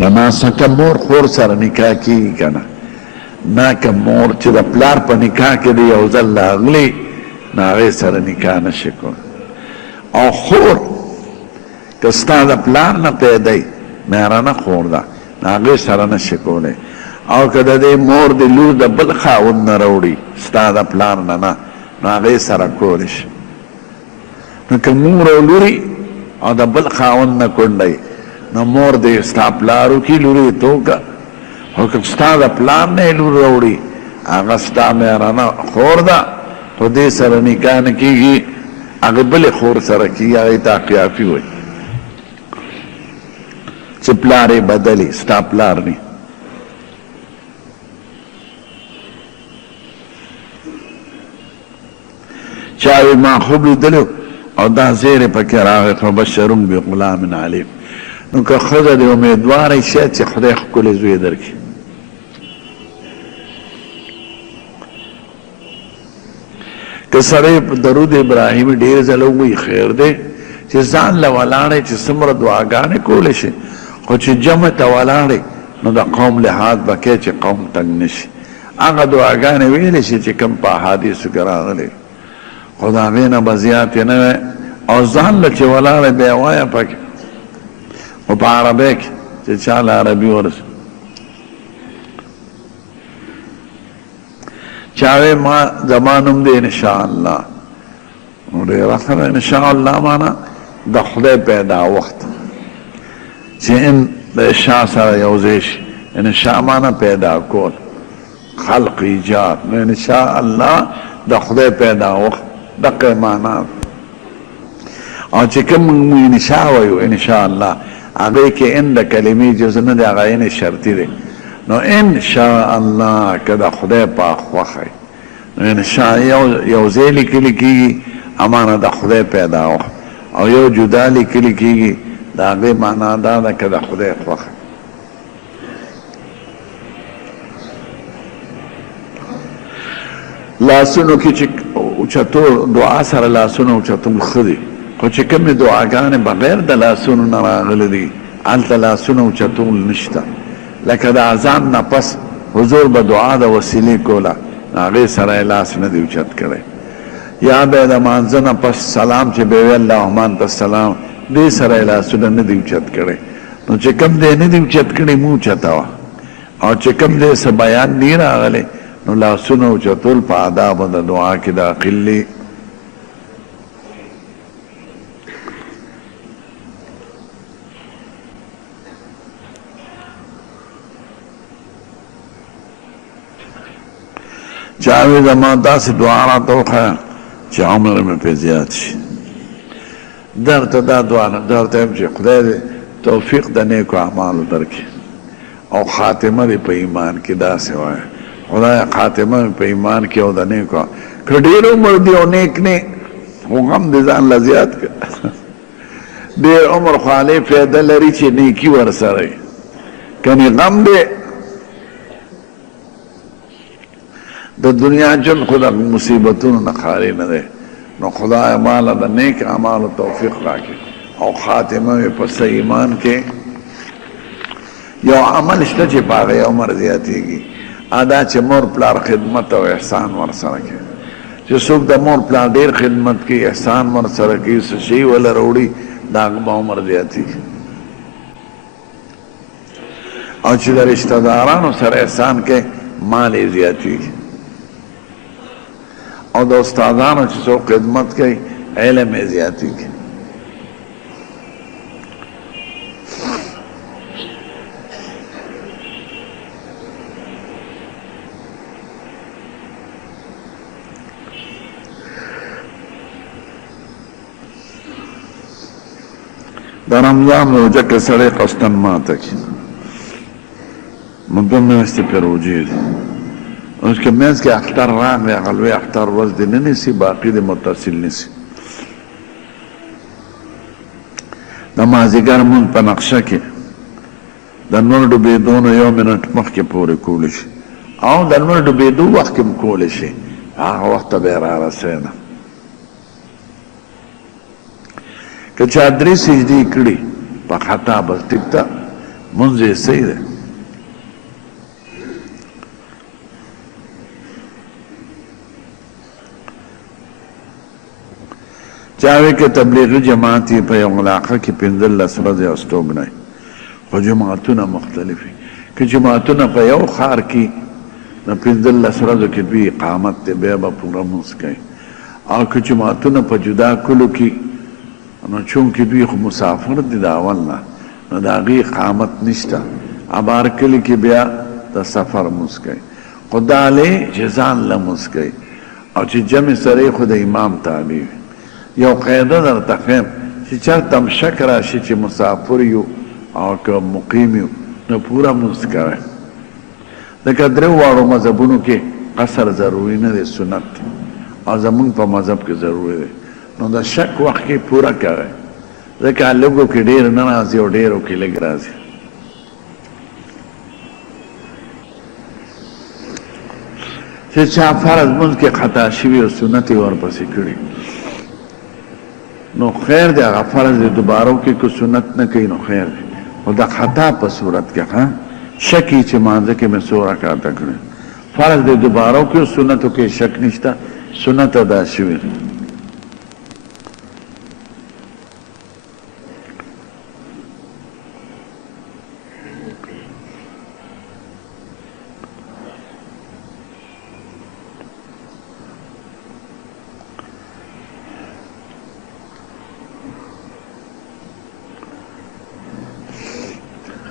د ناسکه مور خور سره نکاح کیږي که نه نه که مور چې د پلار په نکاح کې د یو ځل راغلی نو هغې سره نکاح نشي کولی او خور که ستا د پلار نه پیدی مهرنه خور ده نو هغې سره نشي کولی او که د دې مور د لور د بل خاوند نه راوړي ستا د پلار نه نه نو هغې سره کولی شي نو که مور او لوري او د بل خاوند نه کونډی نو مور دې ستا پلار وکړي لوري یې توکه خو که ستا د پلار نه یې لور راوړي هغه ستا مهرنه خور ده خو دې سره نکاح نه کېږي هغې بلې خور سره کېږي هغې ته قیافي وایي چې پلار یې بدلي ستا پلار نه چاوی ما خوب لیدلو او دا زیر پکې راغی فبشرهم بغلام علیم نو که ښځه دې امیدواره شي چې خدای ښکلی زوی درکړي که سړی درود ابراهیمي ډېر ځله ووایي خیر دی چې ځان له ولاړی چې څومره دعاګانې کولی شي خو چې جمع ته ولاړی نو د قوم لحاظ به کوې چې قوم تنګ نه شي هغه دعاګانې ویلی شي چې کوم په احادیثو کې راغلی خو د هغې نه به زیاتې نه وی او ځان له چې ولاړی بیا وایه پکې خو په عربی کې چې چا له عربي ورسي چاوی ما زمانم دی انشاءالله ډېره ښه ده انشاءالله مانا د خدای پیدا وخت چې ان د انشاء سره یو ځای شي انشاء مانا پیدا کول خلق ایجاد نو انشاءالله د خدای پیدا وخت دقه معنا او چې کوم موږ انشاء وایو انشاءالله هغې کې ان د کلمې جزء نه دی هغه ان شرطي دی نو انشاءالله که د خدای پاک خوښی نو انشاء یو ځای لیکلی کېږي امانه د خدای پیدا وخت او یو جدا لیکلی کېږي د هغې معنا دا ده که د خدای خوښی لاسونو کې چې اوچتول دعا سره لاسونه اوچتول ښه دي خو چې کومې دعاګانې بغیر د لاسونو نه راغلی دي هلته لاسونه اوچتول نشته لکه د اذان نه پس حضور به دعا د وسیلې کوله هغې سره یې لاس نه دی اوچت کړی یا به د مانځه نه پس سلام چې به وی اللهم انت السلام دې سره یې لاسونه نه دی اوچت کړی نو چې کوم دی نه دی اوچت کړی مو اوچتوه او چې کوم دی څه بیان نه راغلی نو لاسونه اوچتول په آدابو د دعا کې داخل دي چاوی زمان داسې دعا راته وښیه چې عمر مې پرې زیات شي درته دا دعا نه درته یم چې خدای دې توفیق د نیکو اعمالو درکړي او خاتمه دې په ایمان کې داسې وایه خدای خاتمه په ایمان کې او د نیکو که ډېر عمر دی او نیک نه خو غم دې ځان له زیات کړه ډېر عمر خو هلې فایده لري چې نیکي ورسره وي کنې غم دی د دنیا جن خو د مصیبتونو نه خالي نه دی نو خدای ماله د نیک اعمالو توفیق راکړي او خاتمه یې په صحیح ایمان کې یو عمل شته چې په هغې عمر زیاتېږي ادا چې مور پلار خدمت او احسان ورسره کوي چې څوک د مور پلار ډېر خدمت کوي احسان ورسره کوي څه شي وله راوړي د هغه به عمر زیاتېږي او چې د رشته دارانو سره احسان کوي مال یې زیاتېږي او د استادانو چې څوک خدمت کوي علم یې زیاتېږي د رمضان روژه کې سړی قصدن ماته کړي نو 2 میاشتې پرې روژې دي اوس که منځ کې اختر راغلی هغه لوی اختر ورځ دې نه نیسي باقي دې متصل نیسي د مازدیګر مونځ په نقشه کې د لمر ډوبېدو نه 1 منټ مخکې پورې کولی شي او د لمر ډوبېدو وخت کې هم کولی شي هغه وخت ته به یې رارسېده که چا 3 سجدې کړي په خطا بس ټیک ده منځ یې صحیح دی. چاوی که تبلیغی جماعتی په یو علاقه کې 15 ورځې استوګنئ خو جماعتونه مختلفي که جماعتونه په یو ښار کې د 15 ورځو کې دوی اقامت دی بیا به پوره مونځ کوي او که جماعتونه په جدا کلو کې نو چونکې دوی خو مسافر دي د اول نه نو د هغې اقامت نشته ابار کلي کې بیا د سفر مونځ کوي خو دا هلې چې ځان له مونځ کوي او چې جمع سره خو د امام تابع وي. یو قاعده درته ښیم چې چېرته هم شک راشي چې مسافر یو او که مقیم یو نو پوره مونځ کوئ. لکه درې واړو مذهبونو کې قصر ضروري نه دی سنت دی او زمونږ په مذهب کې ضروري دی نو د شک وخت کې پوره کوئ ځکه لږو کې ډېر نه راځي او ډېرو کې لږ راځي. چې چا فرض مونځ کې خطا شوي او سنت یې ورپسې کړي نو خیر دی هغه فرض دی دوبارو کې که سنت نه کوي نو خیر دی خو د خطا په صورت کې ښه شکی چې مانځه کې مې څو رکعته کړي فرض دی دوبارو کې سنتو کې شک نشته سنت ادا شوي.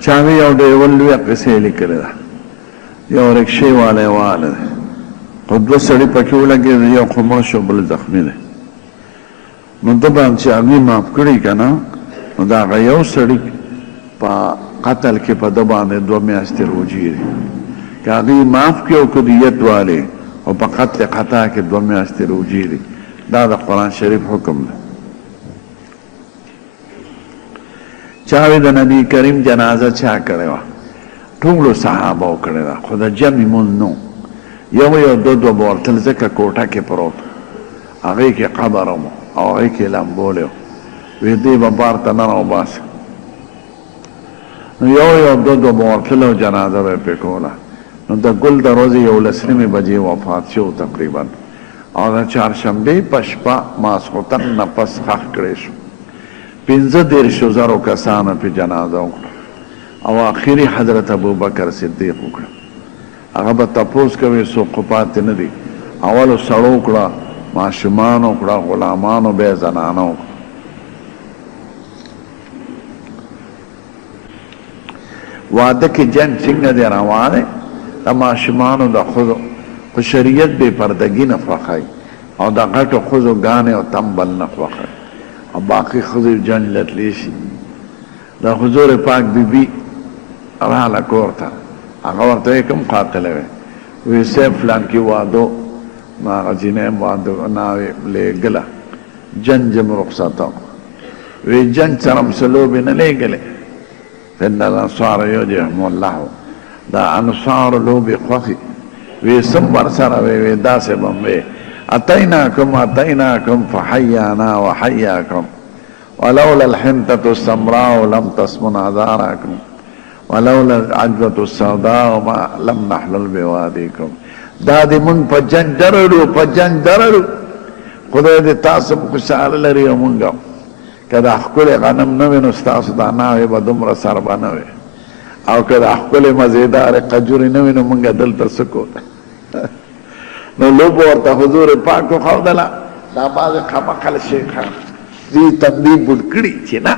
چاوی یو ډیول لویه قصې لیکلې ده یو رکشې والی واله دی خو دوه سړي پکې ولګېدل یو خو مړ شو بل زخمي دی نو ده به چې هغوی معاف کړي که نه نو د هغه یو سړي په قتل کې په ده باندې 2 میاشتې روجې دي که هغوی معاف کړي او که دیت والي او په قتل خطا کې 2 میاشتې روجې دي دا د قرآن شریف حکم دی. چاوی د نبی کریم جنازه چا کړې وه ټولو صحابو کړې ده خو د جمع مونځ نو یو دو به ورتل ځکه کوټه کې پروت هغې کې قبر و او هغې کې لمبولې و وی دې به بار ته نه راوباسه نو یو دو به ورتل او جنازه به یې پرې کوله نو د ګل د ورځې 11 بجې وفات شو تقریبا او د چهارشنبې په شپه ماسخوتن نه پس ښخ کړی شو 15,000 کسانو په جنازه وکړه او آخري حضرت ابوبکر صدیق وکړه هغه به تپوس کوي څوک خو پاتې نه دي اولو سړو وکړه ماشومان وکړه غلامانو بیا زنانه وکړه. واده کې جنګ څنګه دی روان دی د ماشومانو د ښځو په شریعت بې پردګي نه خوښوي او د غټو ښځو ګانې او تمبل نه خوښوي او باقي ښځې جنګ لتلی شي. د حضور پاک بیبي راله کور ته هغه ورته یې کوم قاتله وی وی صاحب فلان کې وادو ما هغه جینۍ م واده ناوې لېږله جنګ م رخصته وی جنګ سره م څه لوبې نه لېږلې ان الانصار یجهم الله دا انصار لوبې خوښې وی سم ورسره وی داسې به م وی اتیناکم فحیانا وحیاکم ولولا الحنطة السمراء لم تسمن عذارکم ولولا العجوة السوداء ما لم نحلل بوادیکم. دا دی مونږ په جنګ درړو خدای دې تاسو خوشحاله لري او مونږ که دا ښکلې غنم نه وي نو ستاسو دا ناوې به دومره سر به نه وي او که دا ښکلې مزېدارې قجورې نه وي نو مونږ دلته څه کو نو لوبو ورته حضور پاک وښودله دا بعضې خمقل شیخان دوی تندې بوټ کړي چې نه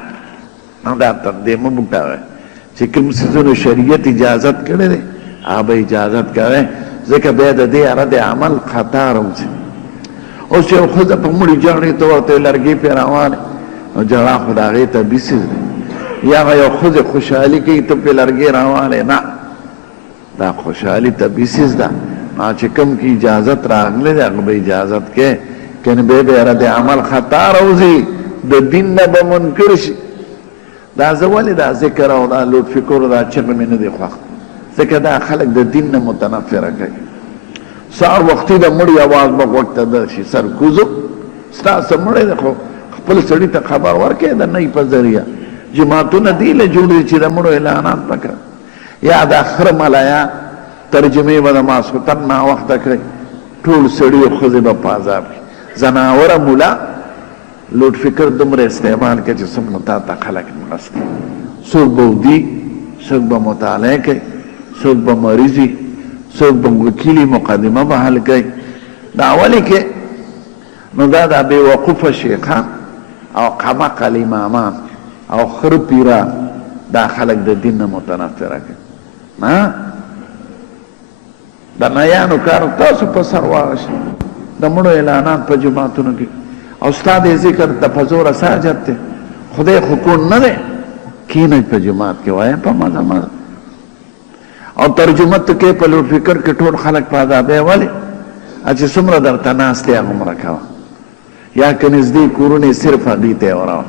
نو دا تندې مه بوټوئ چې کوم څیزونو شریعت اجازت کړی دی هغه به اجازت کوئ ځکه بیا د دې رد عمل خطا راوځي. اوس یو ښځه په مړي جاړې ته ورته لرګي پرې روانې نو جړا خو د هغې تبیسیز دی یا هغه یو ښځې خوشحالي کوي ته پرې لرګي روانې نه دا خوشحالي تبیسیز ده چې کوم کې اجازت راغلی دی هغه به اجازت کوي کنه بیا رد عمل خطا راوځي د دین نه به منکر شي. دا زه ولې دا ذکر او دا لوټ فکر او دا چغې مې نه دی خوښ ځکه دا خلک د دین نه متنفره کوي. سهار وختي د مړي اواز به غوږ ته درشي سرکوزو ستاسو مړی دی خو خپل سړي ته خبر ورکړئ د نی په ذریعه جماعتونه دی له جوړ چې د مړو اعلانات وکړه یا د اخر ملایا ترجمه به د ماسخوتن ناوخته کړئ ټول سړي او ښځې به په عذاب کړي زناوره مولا لوټ فکر دومره استعمال کوي چې څومره تا ته خلک مرسته څوک به ودي څوک به مطالعه کوي څوک به مریض وي څوک به وکیلي مقدمه به حل کوي دا ولې کې نو دا د بېوقوفه شیخان او قمقل امامان او خر پیران دا خلک د دین نه متنفره کوي نه د نیانو کار تاسو په سر واغشئ د مړو اعلانات په جماعتونو کې او استاد ذکر د فزوره ساجت دی خدای خو کون نه دی کینئ په جماعت کې وایه په مزه مزه او ترجمه ته کې په لوټ فکر کې ټول خلک په عذابې ولې چې څومره درته ناست دی هغومره کوه یا که نږدې کورونه صرف هغې ته یې وراوه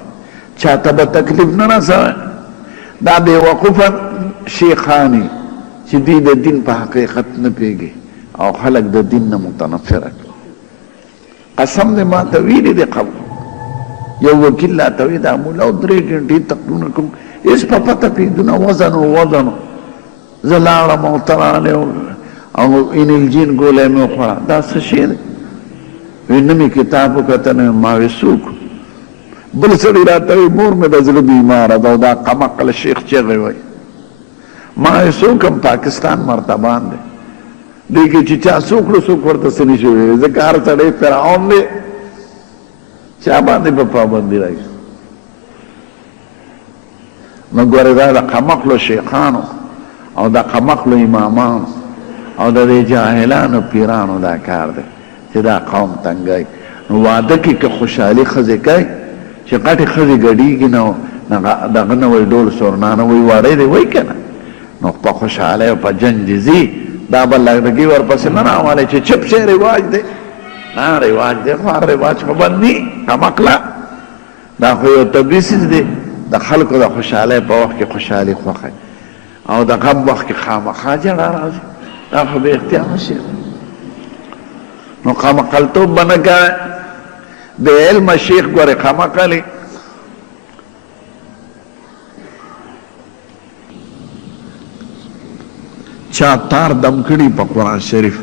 چاته به تکلیف نه رسوه دا بېوقوفه شیخانې چې دوی د دین په حقیقت نه پوهېږي او خلک د دین نه متنفره کړي قسم دې ما ته ویلي دی قبل یو وکیل راته وایي دا مولا او 3 ګنټې تقریرونه کوم هېڅ په پته پوهېدونه وزن زه لاړم او ته راغلی او انلجین ګولی مې وخوړه دا څه شی دی وایي نه مې کتاب وکته نه ما وایي څوک بل سړي راته وایي مور مې د زړه بیماره ده او دا قمقل شیخ چغې وایي ما وایي څوک هم پاکستان مرتبان دی دی کې چې چا څوک کړو څوک ورته څه نشي ویلی ځکه هر سړی فرعون دی چا باندې به پابندي راځي نو ګورې دا د قمقلو شیخانو او د قمقلو امامانو او د دې جاهلانو پیرانو دا کار دی چې دا قوم تنګوي نو واده کې که خوشحالي ښځې کوي چې غټې ښځې ګډېږي نو دغه نه وایي ډول سورنانه وایي واړی دی وایي که نه نو په خوشحالۍ او په جنج دې ځي دا به لږدګي ورپسې نه راوالی چې چپ شی رواج دی نه رواج دی خو هر رواج خو بند ني کمقله دا خو یو طبعي څیز دی د خلکو د خوشحالۍ په وخت کې خوشحالي خوښه او د غم وخت کې خامخا جړه راځي دا خو بې اختیاره شی نو قمقلتوب به نه کوې بې علمه شیخ ګورې قمقلې چا تار دم کړي په قرآن شریف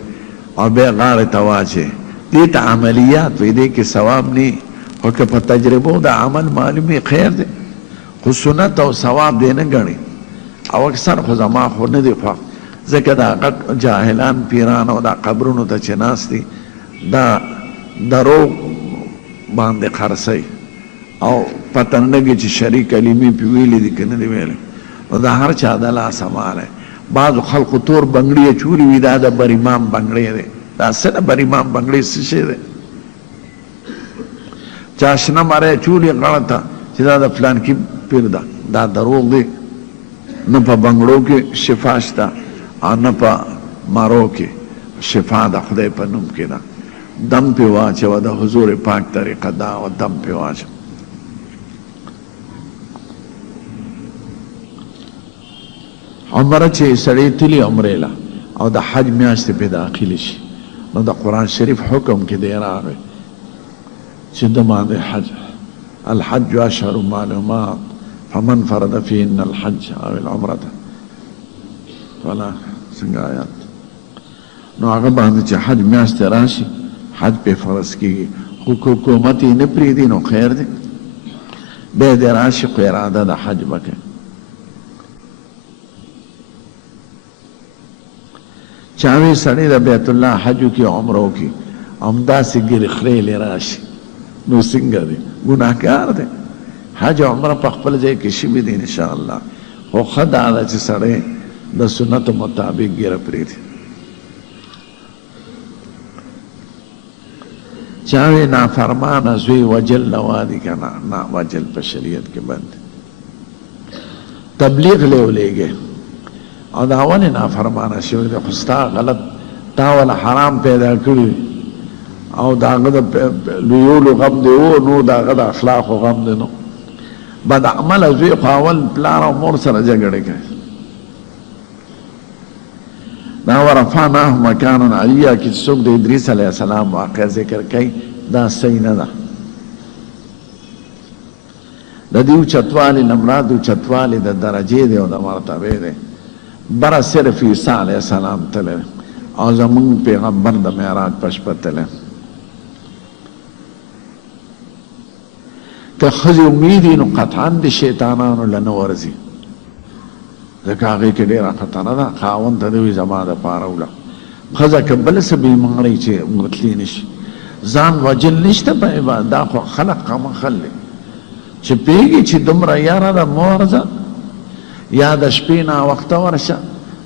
او بیا غاړې ته واچې دې ته عملیات وي دې کې ثواب نه خو که په تجربو د عمل معلومي خیر دی خو سنت او ثواب دې نه ګڼي او اکثر خو زما خو نه دی خوښ ځکه دا غټ جاهلان پیران او دا قبرونو ته چې ناست دي دا دروغ باندې خرڅوي او پته نه لګي چې شریک کلمې پې ویلې دي که نه دي ویلې نو د هر چا د لاسه مال بعضو خلقو تور بنګړي چولی وي دا د بریمام بنګړی دی دا څه د بریمام بنګړی څه شی دی چا شنه مری چولی غاړه ته چې دا د فلانکي پیر ده دا دروغ دی نه په بنګړو کې شفا شته او نه په مرو کې شفا د خدای په نوم کې ده دم پې واچوه د حضور پاک طریقه دا او دم پې واچوه عمره چې سړی تلي عمرې له او د حج میاشتې پې داخلي شي نو د قرآن شریف حکم کې دی راغی چې د باندې حج الحج اشهر معلومات فمن فرد فيهن الحج او العمرة فلا څنګه آیات نو هغه باندې چې حج میاشتې راشي حج پې فرض کېږي خو حکومت یې نه پرېږدي نو خیر دی بیا دې راشي خو اراده د حج به کوي چاوی سړی د بیت الله حجو کې عمرو کې همداسې ګیرې خریلې راشي نو څنګه دی ګناهګار دی حج عمره په خپل ځای کې شوي دي انشاءالله خو ښه دا ده چې سړی د سنتو مطابق ګیره پرېږدي چاوی نافرمانه زوی وجل نوادي که نه وجل په شریعت کې بند تبلیغ لی ولیږي او دا ولې نافرمانه شوی دی خو ستا غلط تا وله حرام پیدا کړي او د هغه د لویولو غم دی و نو د هغه د اخلاقو غم دی نو بد عمله زوی خو اول پلار او مور سره جګړې کوي دا ورفعناه مکانا علیا کې څوک د ادریس علیه السلام واقع ذکر کوي دا صحیح نه ده د دې اوچتوالي نه مراد اوچتوالي د درجې دی او د مرتبې دی. بره صرف عیسی علیه السلام تللی او زمونږ پیغمبر د معراج په شپه تللی. که ښځې امید وي نو قطعا د شیطانانو له نه ورځي، ځکه هغې کې ډېره خطره ده. خاوند ته د وي زما دپاره وړه. ښځه که بله څه بیمارۍ چې ورتلی نه شي، ځان وجل نشته په عبادت. دا خو خلق قمخل دی چې پوهېږي چې دومره یاره ده مه ورځه، یا د شپې ناوخته ورشه،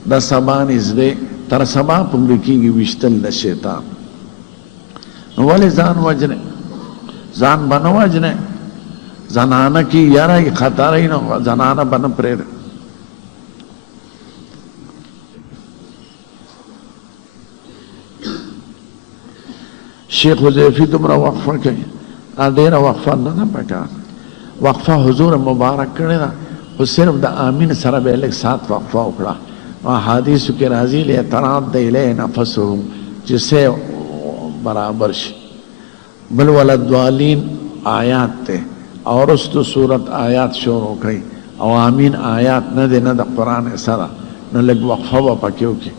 د سبا نږدې تر سبا پورې کېږي ویشتل د شیطان. نو ولې ځان وجنې؟ ځان به نه وجنې. زنانه کې یاره خطر ای نو زنانه به نه پرېږدې. شیخ حذیفی دومره وقفه کوي، دا ډېره وقفه نه ده پکار. وقفه حضور مبارک کړې ده، خو صرف د آمین سره به لږ سات وقفه وکړه. احادیثو کې راځي لاعتراض د الیه نفسهم چې سه برابر شي. بل ولضالین آیات ته او رستو صورت آیات شروع کړي او آمین آیات نه دی نه د قرآن سره، نو لږ وقفه به پکې وکړي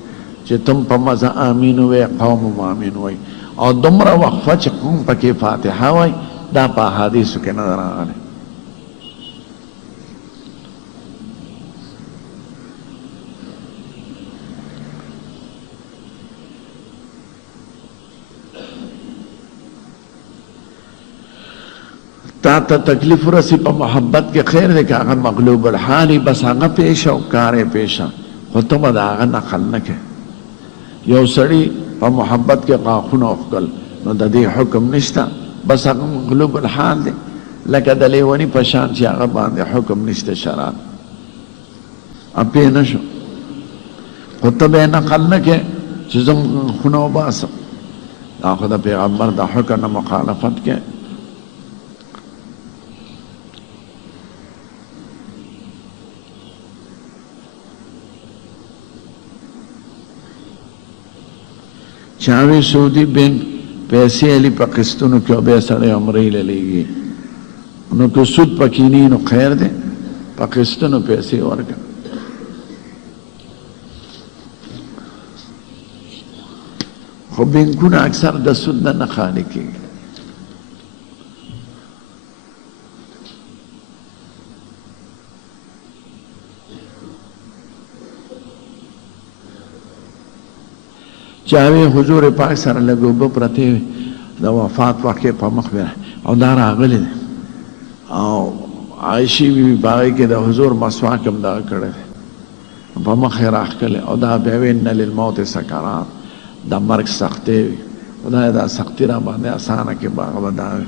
چې تم په مزه آمین وایي قوم هم آمین وایي. او دومره وقفه چې قوم پکې فاتحه وایي، دا په احادیثو کې نه ده راغلی. تا ته تکلیف ورسی په محبت کې خیر دی که هغه مغلوب الحالی بس هغه پیشه او کار یې پیشه، خو ته به د هغه نقل نه کوې. یو سړي په محبت کې غاښونه وښکل نو د دې حکم نشته، بس هغه مغلوب الحال دی، لکه د لیوني په شان چې هغه باندې حکم نشته شرعاً. پوه نه شو، خو ته به یې نقل نه کوې چې زه غاښونه وباسم. دا خو د پیغمبر د حکم نه مخالفت کوي. چاوی سعودی بین پیسې علی په قسطونو کې او بیا سړی عمرې له لیږي، نو که سود پکینی نو خیر دی، په قسطونو پیسې ورکړه. خو بینکونه اکثر د سود نه خالي کېږي. چاوی حضور پاک سره لږ اوبه پرتې وې، د وفات واقع په مخ وې او دا راغلی دی او عایشې بیبي په هغې کې د حضور مسواک هم دغه کړی دی، په مخ یې راښکلی او دا بیا وې ان للموت سکرات، د مرګ سختۍ وي. خدای دا سختي را باندې اسانه کې هغه به دا وي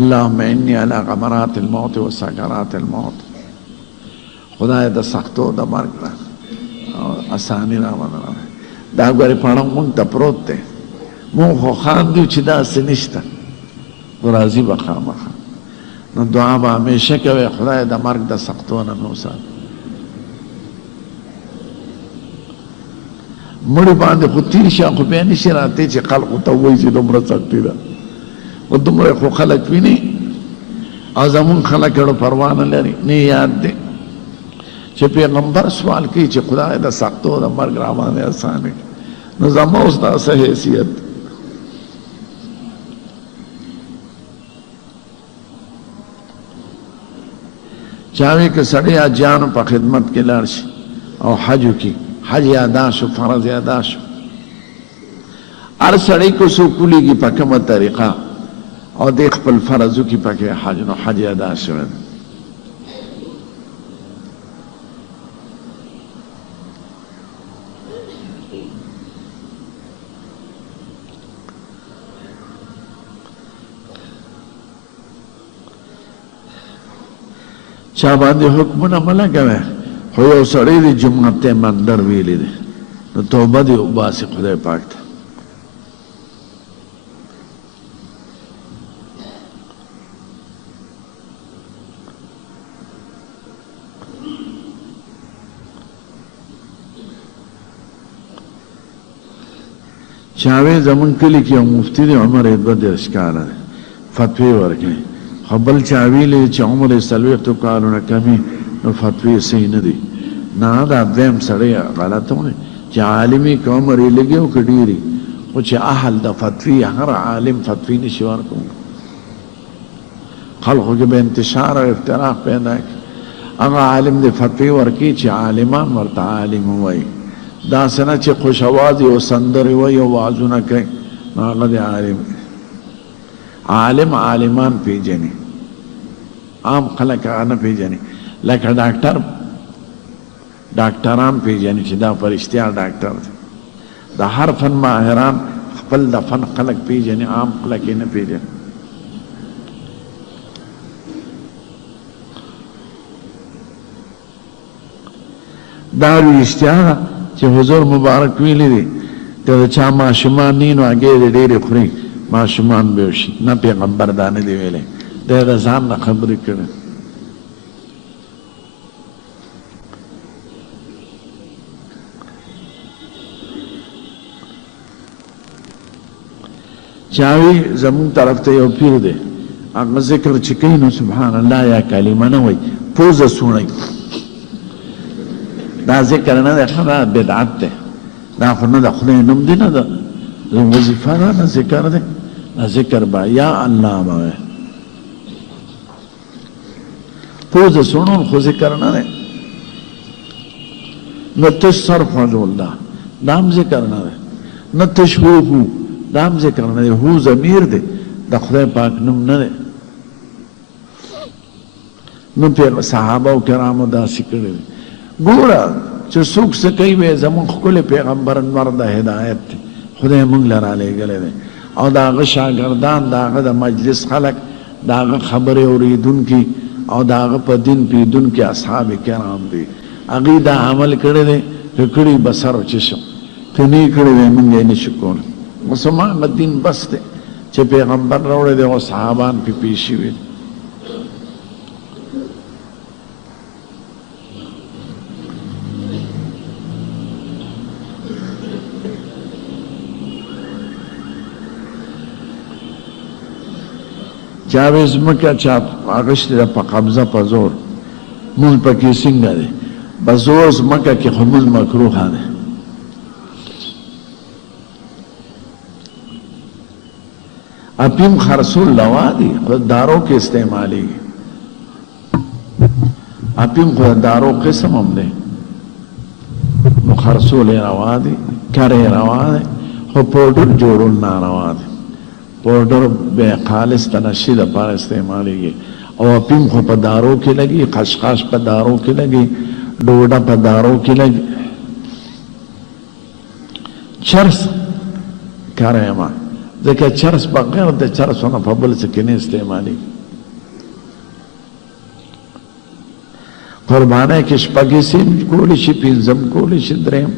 اللهم انی علی غمرات الموت و سکرات الموت. خدای د سختو د مرګ را اساني را باندې دا ګورې پاڼه مونږ ته پروت دی، مونږ خو خاندو چې داسې نشته، راځي به خامخا. نو دعا به همیشه کوئ خدای د مرګ د سختو نه مې وساتي. مړي باندې خو تیر شي خو بیا نشي راتلی چې خلقو ته ووایي چې دومره سختي ده، خو دومره خو خلک ویني او زمونږ خلک اړو پروا نه لري. نه یاد دی چې پیغمبر سوال کوي چې خدای د سختو د مرګ را باندې اسانه کړي، نو زما اوس دا څه حیثیت. چاوی که سړی حاجیانو په خدمت کې لاړ شي او حج وکړي، حج یې ادا شو، فرض یې ادا شو. هر سړی کو څوک ولیږي په کومه طریقه او دی خپل فرض وکړي پکې حج، نو حج یې ادا شوی دی. چا باندې حکمونه مه لګوئ، خو یو سړی دی جمعه ته مندر ویلی دی، نو توبه دې وباسي خدای پاک ته. چاوی زمون کلی کې یو مفتی دی عمر 32 کاله دی، فتوی ورکوي خو بل چا ویلي چې عمر یې 40 کالونه کمي نو فتوی صحیح نه دي. نه دا دویم سړی غلطه وایي چې عالمي که عمر یې لږې او که ډېرې خو چې اهل د فتوی هر عالم فتوی نشي ورکولی. خلقو کې به انتشار او افتراق پیدا کړي. هغه عالم د فتوی ورکړي چې عالمان ورته عالم ووایي، داسې نه چې خوش اوازې او سندرې وایي او وعظونه کوي، نو هغه د عالم. عالم عالمان پیژني، عام خلک هغه نه پیژني. لکه ډاکټران پیژني چې دا په رښتیا ډاکټر دی. د هر فن ماهران خپل د فن خلک پیژني، عام خلک یې نه پیژني. دا رښتیا ده چې حضور مبارک ویلي دي که د چا ماشومان نی نو هګۍ دې ډېرې خوري ماشومان به وشي. نه پیغمبر دا نه دی ویلی، دی د ځان نه خبرې کړې. چاوی زمون طرف ته یو پیر دی، هغه ذکر چې کوي نو سبحان الله یا کلمه نه وایي، پوزه سوڼی. دا ذکر نه دی، دا بدعت دی. دا خو نه د خدای نوم دی، نه ده وظیفه ده، نه ذکر دی. دا ذکر به یا الله به وایي. پوزه سوڼول خو ذکر نه دی. نه تش صرف حضور ده، دا هم ذکر نه دی. نه تشویقو، دا هم ذکر نه دی. هو ضمیر دی، د خدای پاک نوم نه دی. نو صحابه و کرامو داسې کړي دي. ګوره چې څوک څه کوي وی زموږ ښکلی پیغمبر انور د هدایت دی، خدای موږ له رالیږلی دی. او د هغه شاګردان، د هغه د مجلس خلک، د هغه خبرې اورېدونکي او د هغه په دین پوهېدونکي اصحاب کرام دي. هغوی دا عمل کړی دی، که کړي به سر چې شو، که نه یې کړی وی موږ یې نه شو کولی. مسلمان دین بس دی چې پیغمبر راوړی دی او صحابان پې پېښ شوي دي. چاوې ځمکه چا اخیستې ده په قبضه په زور، مونځ پکې څنګه دی؟ په زور ځمکه کې خو مونځ مکروهه دی. اپیم خرسول لوا دی، خو دارو کې استعمالیږي. اپیم خو دارو قسم هم دی، نو خرسول یې روا دی، کر یې روا دی، خو پوډر جوړول ناروا دی. پوډر به خالص تنشي دپاره استعمالیږي. او اپیم خو په دارو کې لګي، خشخاش په دارو کې لګي، ډوډه په دارو کې لګي. چرس کارېما ځکه چرس بغیر د چرسونه په بل څه کې نه استعمالیږي. قربانۍ کې شپږ حصې کولی شي، پنځم کولی شي، درېیم.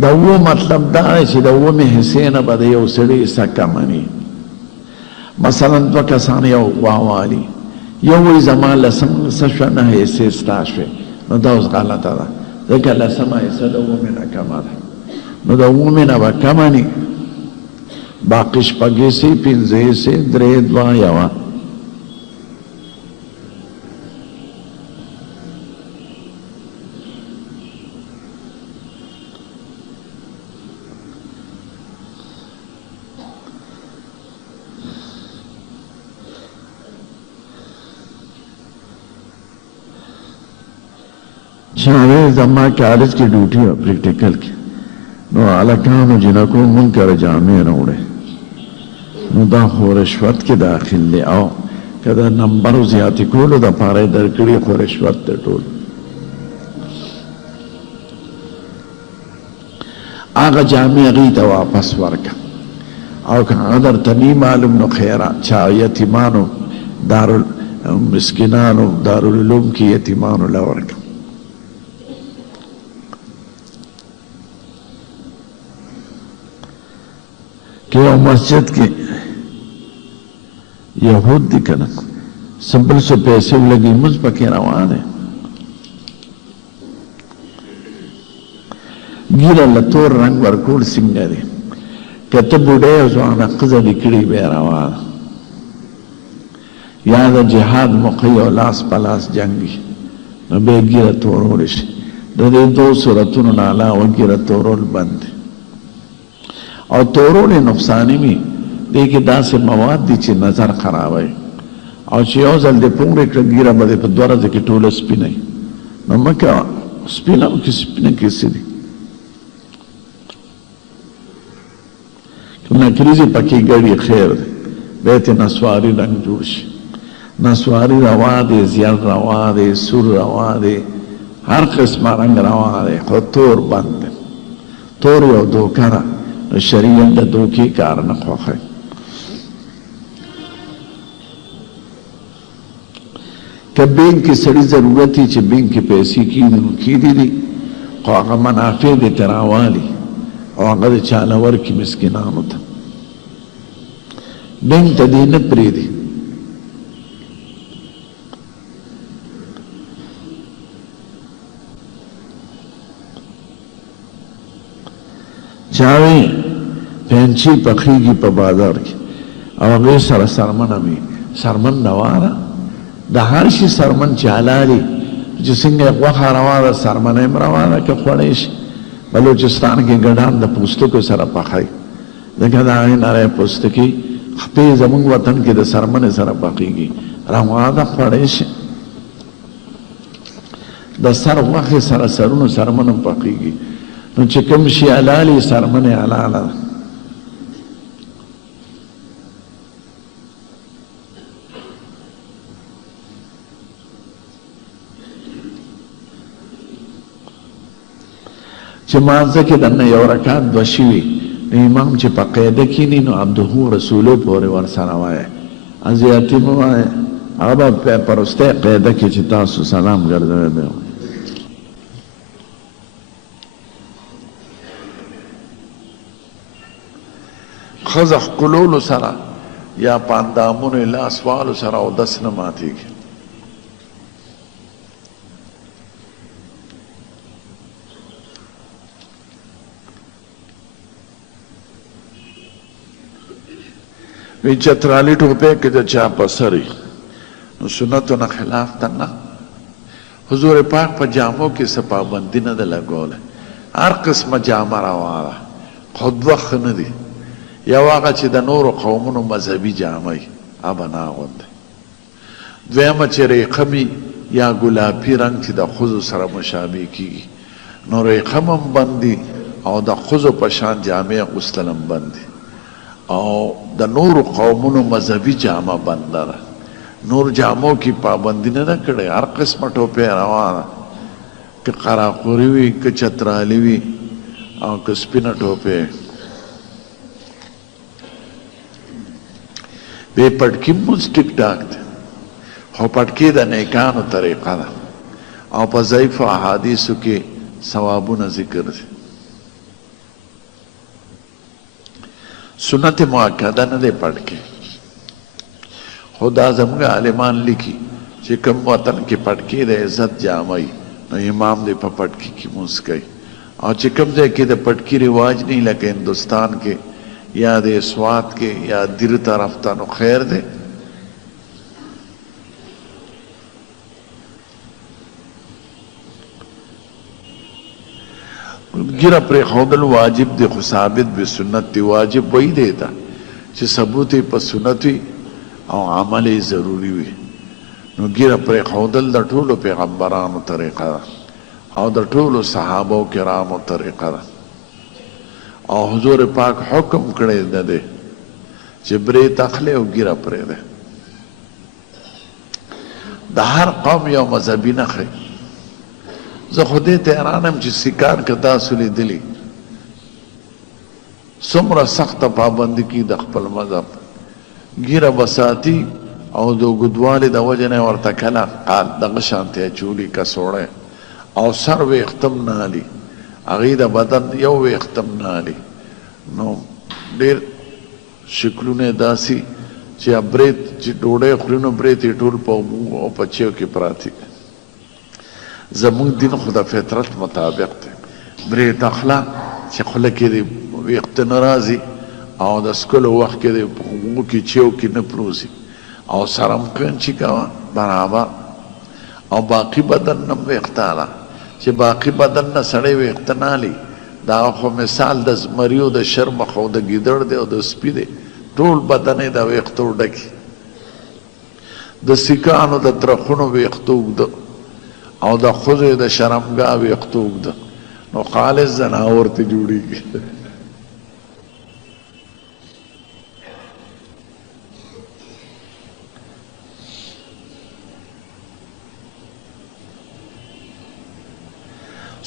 د اووه مطلب دا دی چې د اوومې حصې نه به د یو سړي حصه کمه نه. مثلا دوه کسان یو واوالي، یو وایي زما لسم څه شوه، 9 حصې ستا شوې، نو دا اوس غلطه ده، ځکه لسمه حصه د اوومې نه کمه ده. نو د اوومې نه به کمه نه، باقي شپږ حصې، 5 حصې، 3، 2، 1. چاوې زما کالج کې ډیوټي وه پریکټیکل کې، نو هلکانو جنکو منکر جامې راوړې، نو دا خو رشوت کې داخل دی. او که د نمبرو زیاتې کولو دپاره یې درکړي، خو رشوت دی ټول. هغه جامې هغوی ته واپس ورکړه، او که هغه درته نه معلوم نو خیره، چا یتیمانو مسکینانو دارالعلوم کې یتیمانو له ورکړه. که یو مسجد کې یهود دي که نه، سمبل سو پیسې ولګي، مونځ پکې روا دی. ګیره له تور رنګ ورکول څنګه دی؟ که ته بوډۍ او ځوانه ښځه دې کړي بیا روا ده. یا د جهاد موقع او لاس پلاس جنگي نو به ګیره تورول شي د دې دوه صورتونو نه علاوه ګیره تورول بند او تورول نقصاني می دې کې داسې مواد دي چې نظر خرابوي او چې یو ځل د پوره کړه ګیره به په دوه ورځې کې ټوله سپینه نو مکه سپینه کې سپینه کې سړي کله کریزي پکې ګړي خیر به ته نسواري رنگ جوړ شي نسواري روا دي زیړ روا دي سور روا دي هر قسم رنگ روا دي خو تور بند تور یو دوکره شریعت د دوکي کار نه خوښي که بینک کې سړي ضرورت چې بینک کې پیسې کېدي دي خو هغه منافع دې تراوالي او هغه د چاله ورکړي مسکینانو ته بینک ته دې نه پرېږدي چاوی پینچی پخیږي په بازار کې او هغې سره سرمنه وي سرمن نواره د هر شي سرمن چې حلالي چې څنګه غوښه روا ده سرمنه هم روا ده که خوړی شي بلوچستان کې ګډان د پوستکو سره پخوي ځکه د هغې نری پوستکي خپې زموږ وطن کې د سرمنې سره پخېږي روا ده خوړی شي د سر غوښې سره سرونو سرمن هم پخېږي نو چې کوم شي حلالي سرمنې حلاله ده چې مانځه کې دنه یو رکعت دوه شوي نو امام چې په قاعده کښېني نو عبده رسولو پورې ورسره وایه زیاتي مه وایه هغه به په وروستۍ قاعده کې چې تاسو سلام ګرځوی به ښځه ښکلولو سره یا په اندامونو یې لاس والو سره اودس نه ماتېږي وی چترالی ټوپۍ کې د چا په سر نو سنتو نه خلاف ته نه حضور پاک په جامو کې څه پابندي نه ده لګولی هر قسمه جامه روا ده خو دوه ښه نه دي یو هغه چې د نورو قومونو مذهبي جامه وي هغه نه اغوندئ دویمه چې ریقمي یا ګلابي رنګ چې د ښځو سره مشابه کېږي نو ریقم هم بند دي او د ښځو په شان جامې اغوستل هم بند دي او د نورو قومونو مذهبي جامه بنده ده نور جامو کې پابندي نه ده کړې هر قسمه ټوپۍ روا ده که قراقوري وي که چترالي وي او که سپینه ټوپۍ بې پټکي مونځ ټیک ټاک دی خو پټکي د نیکانو طریقه ده او په ضعیفو احادیثو کې ثوابونه ذکر دي سنت مؤکده نه دی پټکي خو دا زموږ عالمان لیکي چې کوم وطن کې پټکي د عزت جامه نو امام دی په پټکي کې مونځ کوي او چې کوم ځای کې د پټکي رواج نه لکه هندوستان کې یا د سوات کې یا دیر طرف ته نو خیر دی ګیره پرېښودل واجب دی خو ثابت به سنت دی واجب وایي دی ته چې ثبوت یې په سنت وي او عمل یې ضروري وي نو ګیره پرېښودل د ټولو پیغمبرانو طریقه ده او د ټولو صحابو کرامو طریقه ده او حضور پاک حکم کړی نه دی چې برېت اخلي او ګیره پرېږدي د هر قوم یو مذهبي نښه زه خو دې ته حیرانم چې سیکان که تاسو لیدلي څومره سخته پابندي کوي د خپل مذهب ګیره به ساتي او د اوږدوالي د وجې نه ورته کله دغه شانتې اچولي کڅوړی او سر ویښته هم نه هلي هغې د بدن یو ویښته هم نه هلي نو ډېر شکلونه یې داسې چې برېت چې ډوډۍ خوري نو برېت یې ټول په اوبو او په چیو کې پراته زموږ دین خو د فطرت مطابق دی برېت اخله چې خوله کې دې ویښته نه راځي او د څکلو وخت کې دې په اوبو کې چیو کې نه پروزي او سرم کنچی کوا برابر او باقی بدن نم ویختالا چې باقی بدن نه سړی ویخته نالی دا خو مثال د زمریو د شرمخ او د ګیدړ دی او د سپي دی ټول بدن یې د ویښتو ډکي د سیکانو د ترخونو ویښتو اوږده او د ښځو د شرمګاه ویښتو اوږده نو خالص زناور ته جوړېږي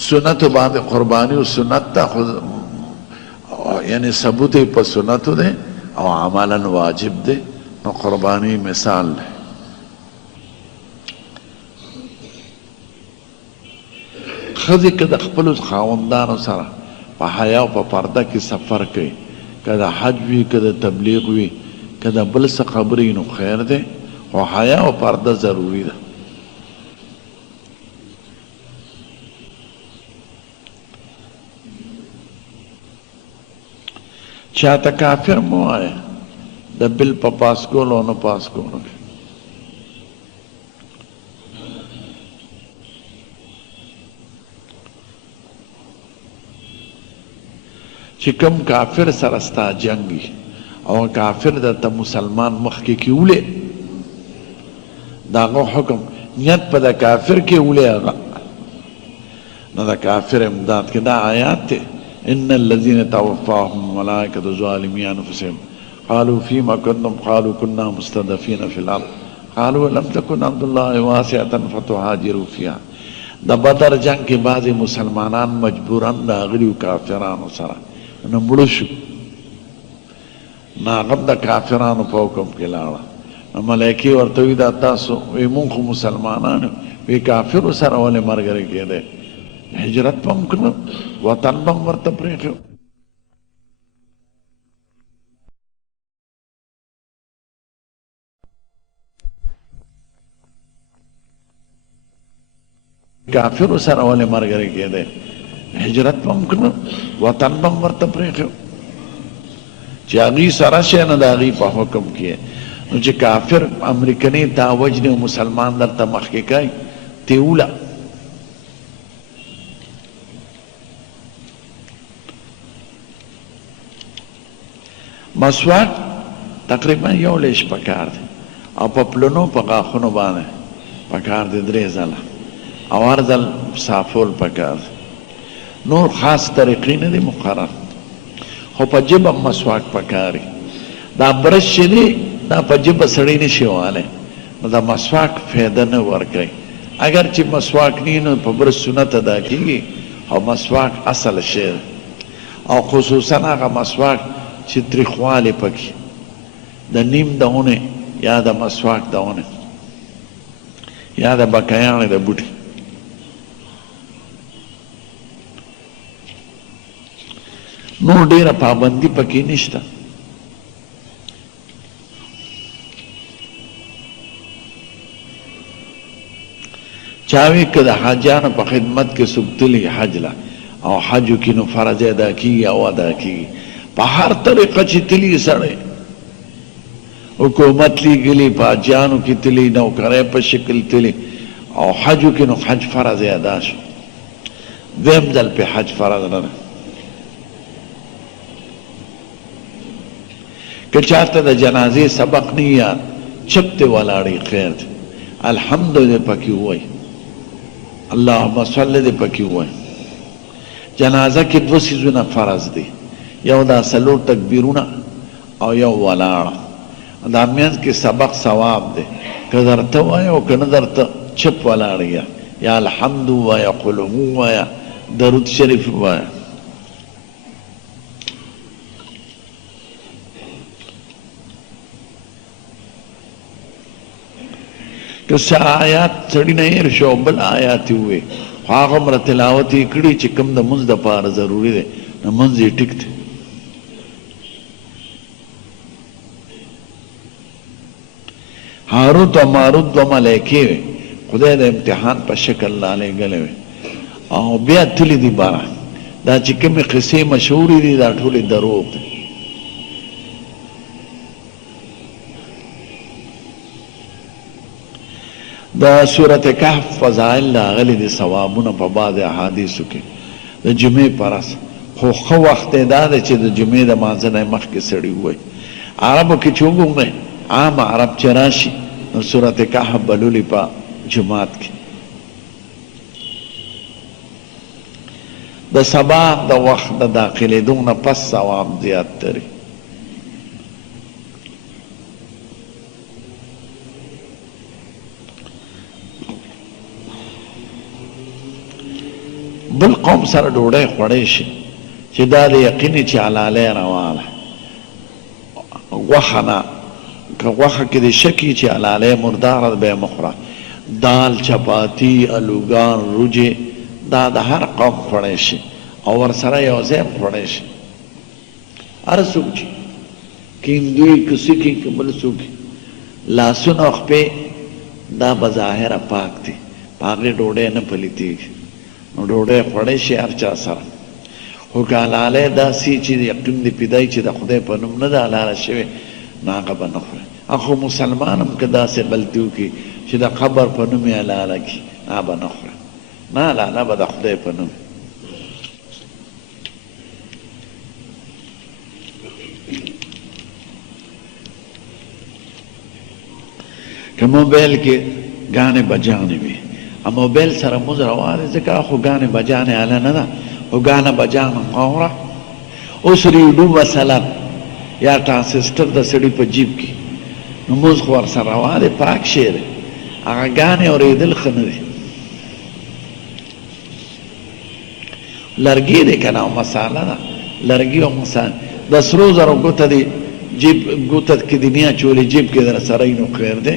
سنت باندې قربانی او سنت ته یعنی ثبوت په سنتو ده او عملا واجب ده نو قربانی مثال ده خځې که د خپلو خاوندانو سره په حیا او په پرده کې سفر کوي که د حج وي که د تبلیغ وي که د بل څه خبرې نو خیر ده خو حیا او پرده ضروري ده چاته کافر مو وایه د بل په پاس کولو او نه پاس کولو چې کوم کافر سره ستا جنګي او کافر درته مسلمان مخکې کیولې د هغه حکم نیت په د کافر کې ولې هغه نو د کافر امداد کې دا آیات دی ان الذين توفاهم الملائكة ظالمي انفسهم قالوا فيما كنتم قالوا كنا مستضعفين في الارض قالوا لم تكن ارض الله واسعة فتهاجروا فيها د بدر جنگ کې بعضی مسلمانان مجبورن راغلي کافرانو سره نو مړه شو ناغم د کافرانو په حکم کې لاړه ملایکې ورته وی دا تاسو وی مونږ مسلمانان وی کافرو سره ولې مرګري کېده هجرت پم کړو وطن بم ورته پرېښو کافرو سره ولې مرګري کېده هجرت پم کړو وطن بم ورته پرېښو چې هغې سره شي نه د هغې په حکم کې نو چې کافر امریکني تا وجنې مسلمان درته مخکې کوي تیوله مسواک تقریبا یو لیش پکار دی او په پلنو په غاښونو باندې پکار دی 3 ځله او هر ځل صافول پکار دی نور خاص طریقې نه دي مقرر خو په جبه مسواک پکاري دا برش چې دی دا په جبه سړی نشي وهلی نو دا مسواک فایده نه ورکوي اگر چې مسواک نه نو په برش سنت ادا کېږي او مسواک اصل شی او خصوصا هغه مسواک چې تریخوالی پکې د نیم دونه یا د مسواک دونه یا د بکیانې د بوټي نو ډیره پابندي پکې نشته چاوی که د حاجانو په خدمت کې سبتلی حج لا او حجو کې نو فرض ادا کیږي او ادا کیږي په هر طریقه چې تلی سړی حکومت لیږلي په حاجیانو کې تلی نوکرۍ په شکل تلی او حجو کې نو حج فرض ادا شو دویم ځل پې حج فرض نه ده که چاته د جنازې سبق نه یا چپ ته ولاړی خیر دی الحمد دې پکې ووایي اللهم صل دې پکې ووایي جنازه کې 2 څیزونه فرض دي یو دا 4 تکبیرونه او یو ولاړه دا منځ کې سبق ثواب دی که درته وایي او که نه درته چپ ولاړی یا الحمد ووایه قل هو ووایه درود شریف ووایه که څه آیات سړي نه هېر شو بل آیات یې ووایي خو هغه هومره تلاوت یې کړي چې کوم د مونځ دپاره ضروري دی نو مونځ یې ټیک دی هاروت او ماروت 2 ملایکې وې خدای د امتحان په شکل رالېږلی وې او بیا تلي دي باره دا چې کومې قصې مشهورې دي دا ټولې دروغ دي دا سورت کهف فضائل راغلي دي ثوابونه په بعض احادیثو کې د جمعې پر ورځ خو ښه وخت یې دا دی چې د جمعې د مانځه نه مخکې سړي ووایي عربو کې چې وګورئ عام عرب چې راشي نو سورت کهف به لولي په جماعت کې د سبا د وخت د داخلېدو نه پس ثواب زیات لري بل قوم سره ډوډۍ خوړی شي چې دا د یقیني چې حلالۍ رواله غوښه نه که غوښه کې د شکي چې حلالۍ مرداره به یې مه خوره دال چپاتی الوګان روجې دا د هر قوم خوړی شي او ورسره یو ځای هم خوړی شي هر څوک چې که هندوی که سیکي که بل څوک لاسونه او خپې دا بظاهره پاک دي په هغې ډوډۍ نه پلیتېږي نو ډوډۍ خوړی شي هر چا سره خو که حلالۍ داسې چې یقین دې پیدای چې د خدای په نوم نه ده حلاله شوې نو هغه به نه خوري خو مسلمان هم که داسې غلطي وکړي چې د قبر په نوم یې حلاله کړي هغه به نه خوري نه حلاله به د خدای په نوم که موبایل کې ګانې بجانې وي موبایل سره مونځ روا دی ځکه خو ګانې بجانې هله نه ده خو ګانه بجانه اوره اوس ریډو مثلا یا ټرانسسټر د سړي په جیب کې نو مونځ خو ورسره روا دی پاک شی دی هغه ګانې اورېدل ښه نه دي لرګي دی که نه او مساله ده لرګي او مساله د سرو زرو ګوته دی جیب ګوته کې دې نه اچولې جیب کې در سره نو خیر دی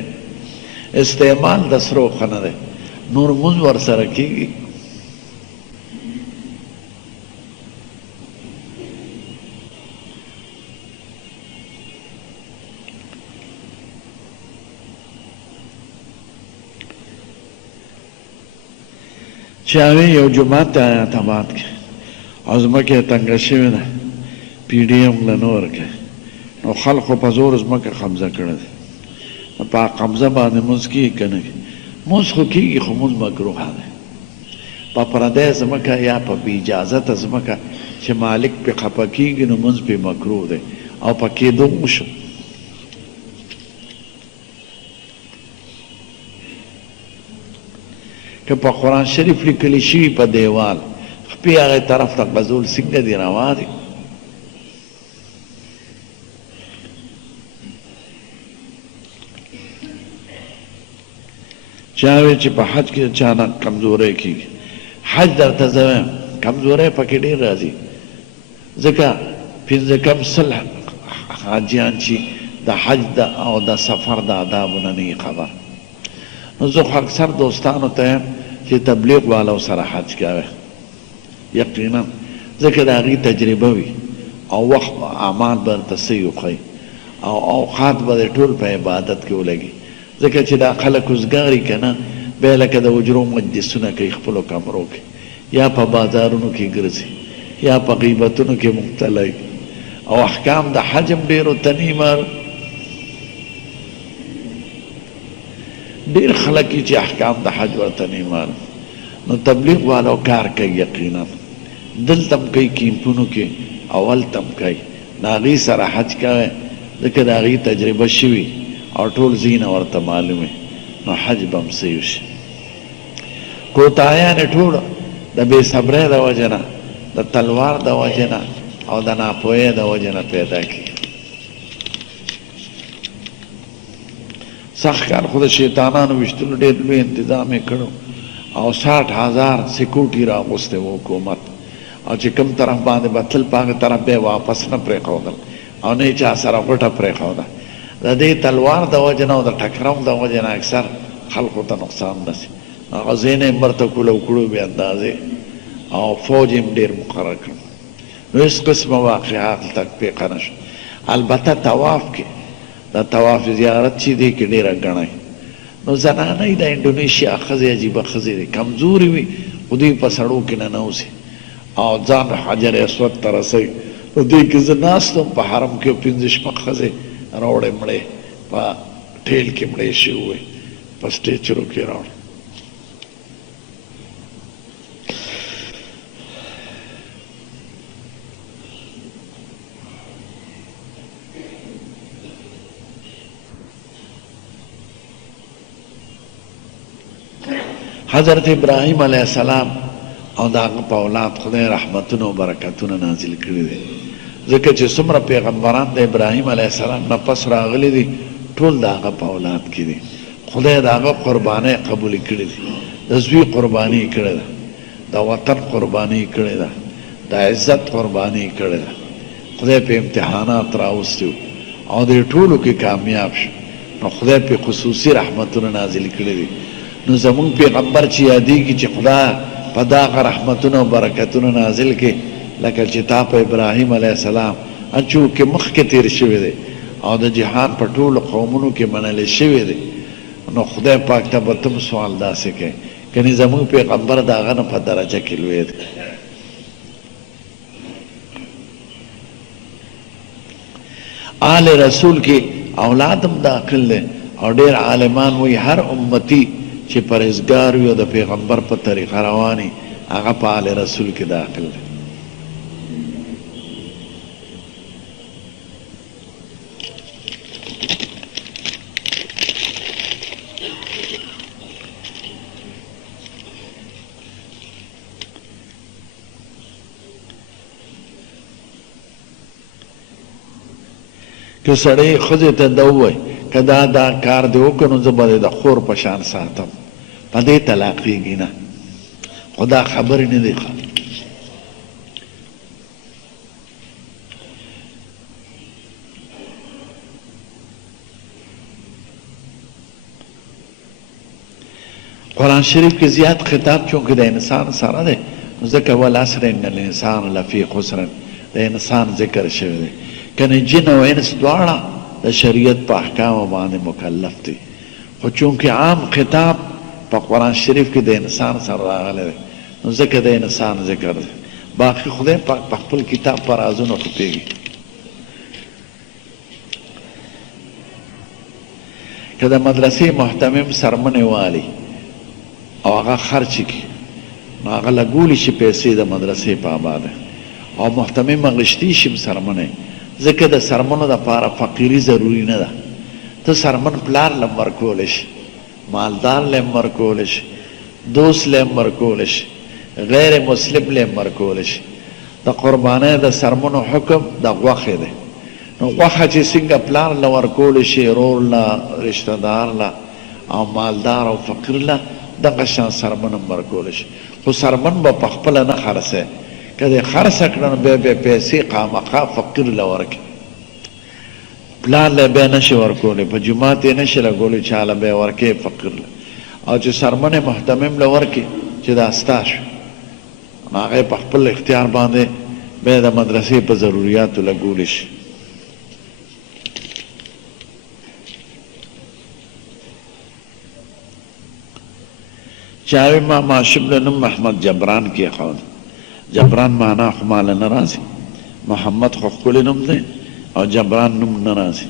استعمال د سرو ښه نه دی نور مونځ ورسره کېږي چې هغې یو جومات ته آیات آباد کې او ځمکه یې تنګه شوې ده پیډي هم له نه ورکوي نو خلقو په زور ځمکه قبضه کړې ده په قبضه باندې مونځ کېږي که نه مونځ خو کېږي خو مونځ مکروه دی په پردی ځمکه یا په بې اجازته ځمکه چې مالک پې خفه کېږي نو مونځ پې مکروه دی او په کېدو وشو که په قرآن شریف لیکلی شوي په دیوال خپې هغې طرف ته غځول څنګه دي روا دي چاوی چې په حج کې چا نه کمزوری کېږي حج درته زه وایم کمزوری پکې ډېر راځي ځکه پنځه کم سل حاجیان چې د حج او د سفر د آدابو نه نه خبر نو زه خو اکثر دوستانو ته یم چې تبلیغ والو سره حج کوي یقینا ځکه د هغې تجربه وي او وخت اعمال به درته صحیح وښیي او اوقات به د ټول په عبادت کې ولګي ځکه چې دا خلک اوزګاري که نه بیا لکه د حجرو مجلسونه کوي خپلو کمرو کې یا په بازارونو کې ګرځي یا په غیبتونو کې مبتلا او احکام د حج هم ډېرو تني مار ډېر خلک چې احکام د حج ورته نه مار نو تبلیغ والو کار کوي یقینا دلته هم کوي کیمپونو کې او هلته هم کوي د هغې سره حج کوي ځکه د هغې تجربه شوي او ټول زینه ورته معلومه نو حج به هم صحیح شي کوتاهیانې ټول د بې صبرۍ د وجې نه د تلوار د وجې نه او د ناپوهۍ د وجې نه پیدا کېږي سخت کار خو د شیطانانو ویشتلو ډېر لوی انتظام یې کړو او 60,000 سکیورټي راغوستی و حکومت او چې کوم طرف باندې به تل په هغې طرف به یې واپس نه پرېښودل او نه یې چا سره غوټه پرېښوده د دې تلوار د وجې نه او د ټکرم د وجې نه اکثر خلقو ته نقصان رسي هغه ځایونه یې مرته کولو کړو بې اندازې او فوج یې ډېر مقرر کړ نو هېڅ قسمه واقعات هلته پیښه نه شو البته طواف کې د طواف زیارت چې دی کې ډېره ګڼئ نو زنانۍ د انډونیشیا ښځې عجیبه ښځې دي کمزورې وي خو دوی په سړو کې ننوځي او ځان حجر اسود ته رسوي نو دوی کې زه ناست وم په حرم کې 5 شپږ ښځې راوړې مړې په ټیل کې مړې شوې وې په سټیچرو کې راوړ. حضرت ابراهیم علیه السلام او د هغه په اولاد خدای رحمتونه او برکتونه نازل کړي دي، ځکه چې څومره پیغمبران د ابراهیم علیه السلام نه پس راغلي دي ټول د هغه په اولاد کې دي. خدای د هغه قربانۍ قبول کړي دي، د زوی قرباني کړې ده، د وطن قرباني کړې ده، د عزت قرباني کړې ده. خدای په امتحانات راوستي او د ټولو کې کامیاب شو، نو خدای په خصوصي رحمتونه نازل کړي دي. نو زمون پیغمبر چې یادېږي چې خدا په دغه رحمتونه او برکتونه نازل کړي لکه چې تا په ابراهیم علیه السلام اچو کې مخکې تیر شوی دی او د جهان په ټولو قومونو کې منلی شوی دی. نو خدای پاک ته به تم سوال داسې کوي کنې زمون پیغمبر د هغه نه په درجه کې لوی دی. آل رسول کې اولادم داخل دی او ډېر عالمان وایي هر امتی چې پرهیزګار وي او د پیغمبر په طریقه رواني هغه په آل رسول کې داخل دی. که سړی ښځې ته ده ووایي که دا کار دې وکړو نو زه به د خور په شان ساتم، په دې طلاقېږي نه، خو دا خبرې نه دی ښه. قرآن شریف کې زیات خطاب چونکې د انسان سره دی نو ځکه والعصر ان الانسان لفی خسر د انسان ذکر شوی دی. کنه جن او انس دواړه د شریعت په احکامو باندې مکلف دي، خو چونکې عام خطاب په قرآن شریف کې د انسان سره راغلی دی نو ځکه د انسان ذکر دی. باقي خدای پاک په خپل کتاب په رازونو پوهېږي. که د مدرسې محتمم سرمنې والي او هغه خرچ کړي نو هغه لګولی شي پیسې د مدرسې په آباده او محتمم غشتي شي سرمنې، ځکه د سرمنو دپاره فقیري ضروري نه ده. ته سرمن پلار لم ورکولی شي، مالدار لم ورکولی شي، دوست لم ورکولی شي، غیر مسلم لم ورکولی شي. د قربانۍ د سرمنو حکم د غوښې دی، نو غوښه چې څنګه پلار له ورکولی شي، رور له، رشته دار له او مالدار او فقیر له، دغه شان سرمن هم ورکولی شي. خو سرمن به په خپله نه خرڅوي، که دې خرڅه کړه نو بیا به پیسې خامخا فقیر له ورکړي، پلار له بیا نشي ورکولی، په جومات یې نشي لګولی چا له بیا ورکوي فقیر له. او چې سرمن محتمم له ورکړي چې دا ستا شو نو هغه په خپل اختیار باندې بیا د مدرسې په ضروریاتو لګولی شي. چاوی ما ماشوم له نوم محمد جبران کېښود. جبران معنا خو ماله نه راځي، محمد خو ښکلی نوم دی او جبران نوم نه راځي.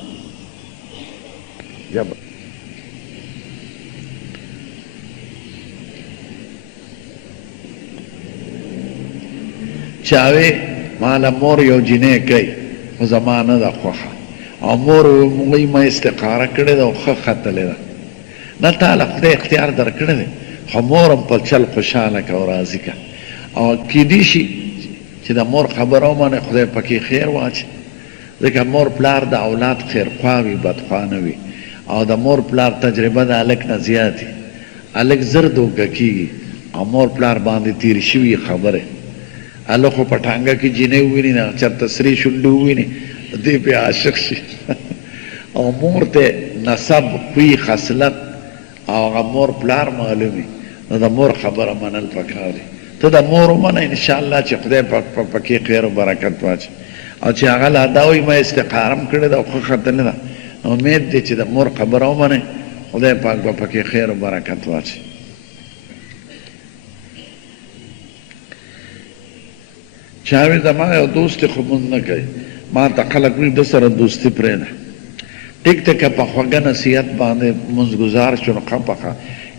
چاوی ماله مور یو جینۍ کوي خو زما نه ده خوښه او مور وایي ما استخاره کړې ده او ښه ختلې ده. نه تاله خدای اختیار درکړی دی خو مور هم په چل خوشحاله که او راضي که او کیدی شي چې د مور خبره ومنې خدای پکې خیر واچي، ځکه مور پلار د اولاد خیرخوا وي بدخوا نه وي او د مور پلار تجربه د هلک نه زیاتي. هلک زر دوکه کېږي او مور پلار باندې تیر شوي خبرې. هلک خو په ټانګه کې جینۍ وویني نه چېرته سرې شونډې وویني دې پې عاشق شي او مور ته نسب خوی خصلت او هغه مور پلار معلومي نو د مور خبره منل پکار دي. ته د مور ومنه انشاءالله چې خدای پکې خیر و برکت واچي. او چې هغه لا دا وایي ما استخاره م کړې ده او ښه ختلې ده نو امید دی چې د مور خبره ومنئ خدای پاک به پکې خیر و برکت واچي. چاوی زما یو دوست خو مونږ نه کوي، ما ته خلک وایي ده سره دوستي پرېږده. ټیک ته که په خوږه نصیحت باندې منځګزار شو نو ښه پخه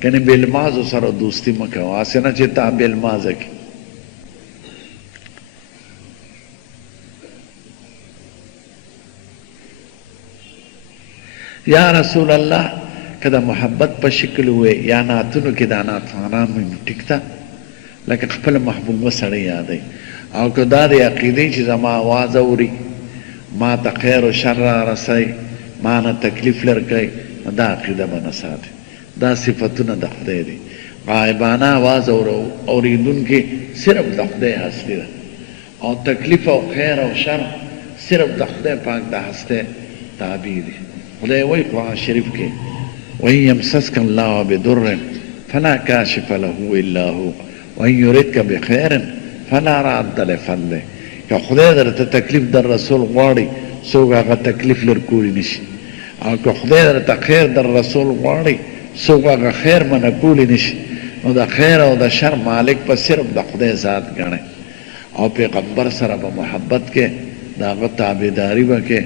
کنې بېلمازو سره دوستي مه کوه هسې نه چې تا بېلمازه کړي یا رسول الله که د محبت په شکل وې یا نعتونو کې دا نعتخوانان وي نو ټیک ده لکه خپله محبوبه سړی یادوي او که دا د عقیدې چې زما آواز اوري ما ته خیر و شر را رسوي ما نه تکلیف لر کوي نو دا عقیده به نه ساتي دا صفتونه د خدای دي غایبانه آواز اورېدونکي صرف د خدای هستي ده او تکلیف او خیر او شر صرف د خدای پاک د هستی تابع دي خدای وایي قرآن شریف کې وإن يمسسك الله بضر فلا كاشف له إلا هو وإن يردك بخير فلا راد لفضله که خدای درته تکلیف در رسول غواړي څوک هغه تکلیف لر کولی نشي او که خدای درته خیر در رسول غواړي څوک هغه خیر منع کولی نشي نو د خیر او د شر مالک په صرف د خدای ذات ګڼئ او پیغمبر سره به محبت کې د هغه تابعداري به کې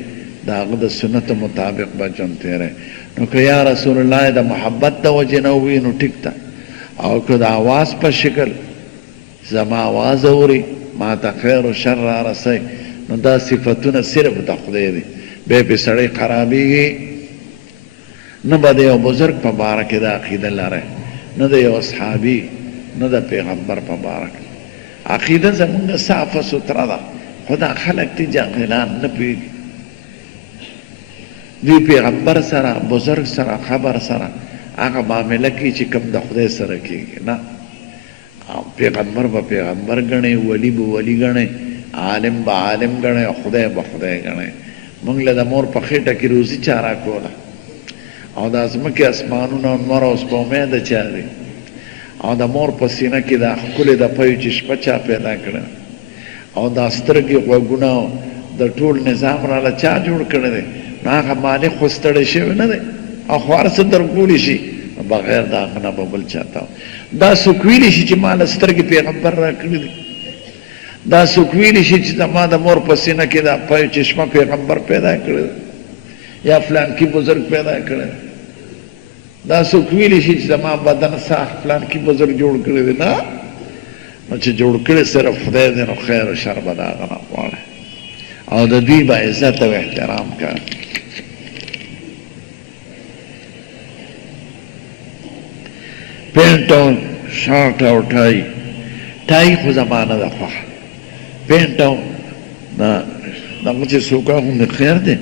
د هغه د سنت مطابق به ژوند تېری نو که یا رسول الله د محبت د وجې نه ووي نو ټیک ده او که د آواز په شکل زما آواز اوري ما ته خیر و شر را رسوي نو دا صفتونه صرف د خدای دي بیا پې سړی خرابېږي نه به د یو بزرګ په باره کې د عقیده لرئ نه د یو اصحابي نه د پیغمبر په باره کې عقیده زمونږ صافه ستره ده خو دا خلک دي جاهلان نه پوهېږي دوی پیغمبر سره بزرگ سره خبر سره هغه معامله کوي چې کوم د خدای سره کېږي نه پیغمبر به پیغمبر ګڼئ ولی به ولی ګڼئ عالم به عالم ګڼئ خدای به خدای ګڼئ موږ له د مور په خېټه کې روزي چا راکوله او د ځمکې اسمانونه نور او سپومې د چا دي او د مور په سینه کې د ښکلې د پیو چې شپه چا پیدا کړه او د سترګې غوږونه د ټول نظام راله چا جوړ کړی دی نو هغه مالک خو ستړی شوی نه دی او خو هر څه درکولی شي بغیر د هغه نه به بل چاته دا څوک ویلی شي چې ما له سترګې پیغمبر راکړي دي دا څوک ویلی شي چې زما د مور په سینه کې د پیو چشمه پیغمبر پیدا کړی دی یا فلانکي بزرګ پیدا کړی دی دا څوک ویلی شي چې زما بدن ساخت فلانکي بزرګ جوړ کړی دی نه نو چې جوړ کړی صرف خدای دی نو خیر و شر به د هغه نه غواړئ او د دوی به عزت او احترام کوه پینټ او شارټ او ټای ټای خو زما نه ده خوښه پینټ او دغه چې څوک هم خیر دی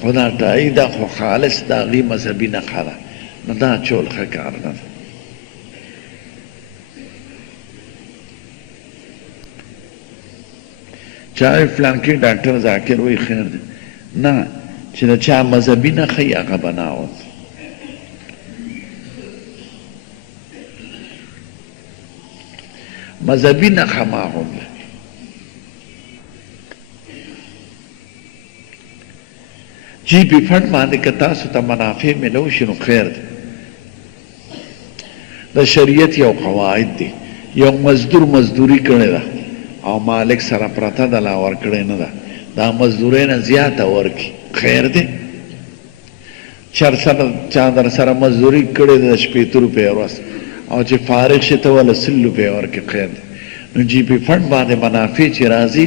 خو دا ټای دا خو خالص د هغې مذهبي نښه ده نو دا چول ښه کار نه ده چا فلانکي ډاکټر ذاکر وایي خیر دی نه چې د چا مذهبي نښه یې هغه به ناوت مذهبي نښه ما هم ده جی پی فنډ باندې که تاسو ته منافع میلو شي نو خیر دی د شریعت یو قواعد دي یو مزدور مزدوري کړې ده او مالک سره پرته ده لا ورکړې نه ده دا مزدورۍ نه زیاته ورکړي خیر دی چا در سره مزدوري کړې ده د شپېته روپۍ ورځ او چې فارغ شي ته وله 100 روپۍ ورکړي خیر دی نو جی پی فنډ باندې منافع چې راځي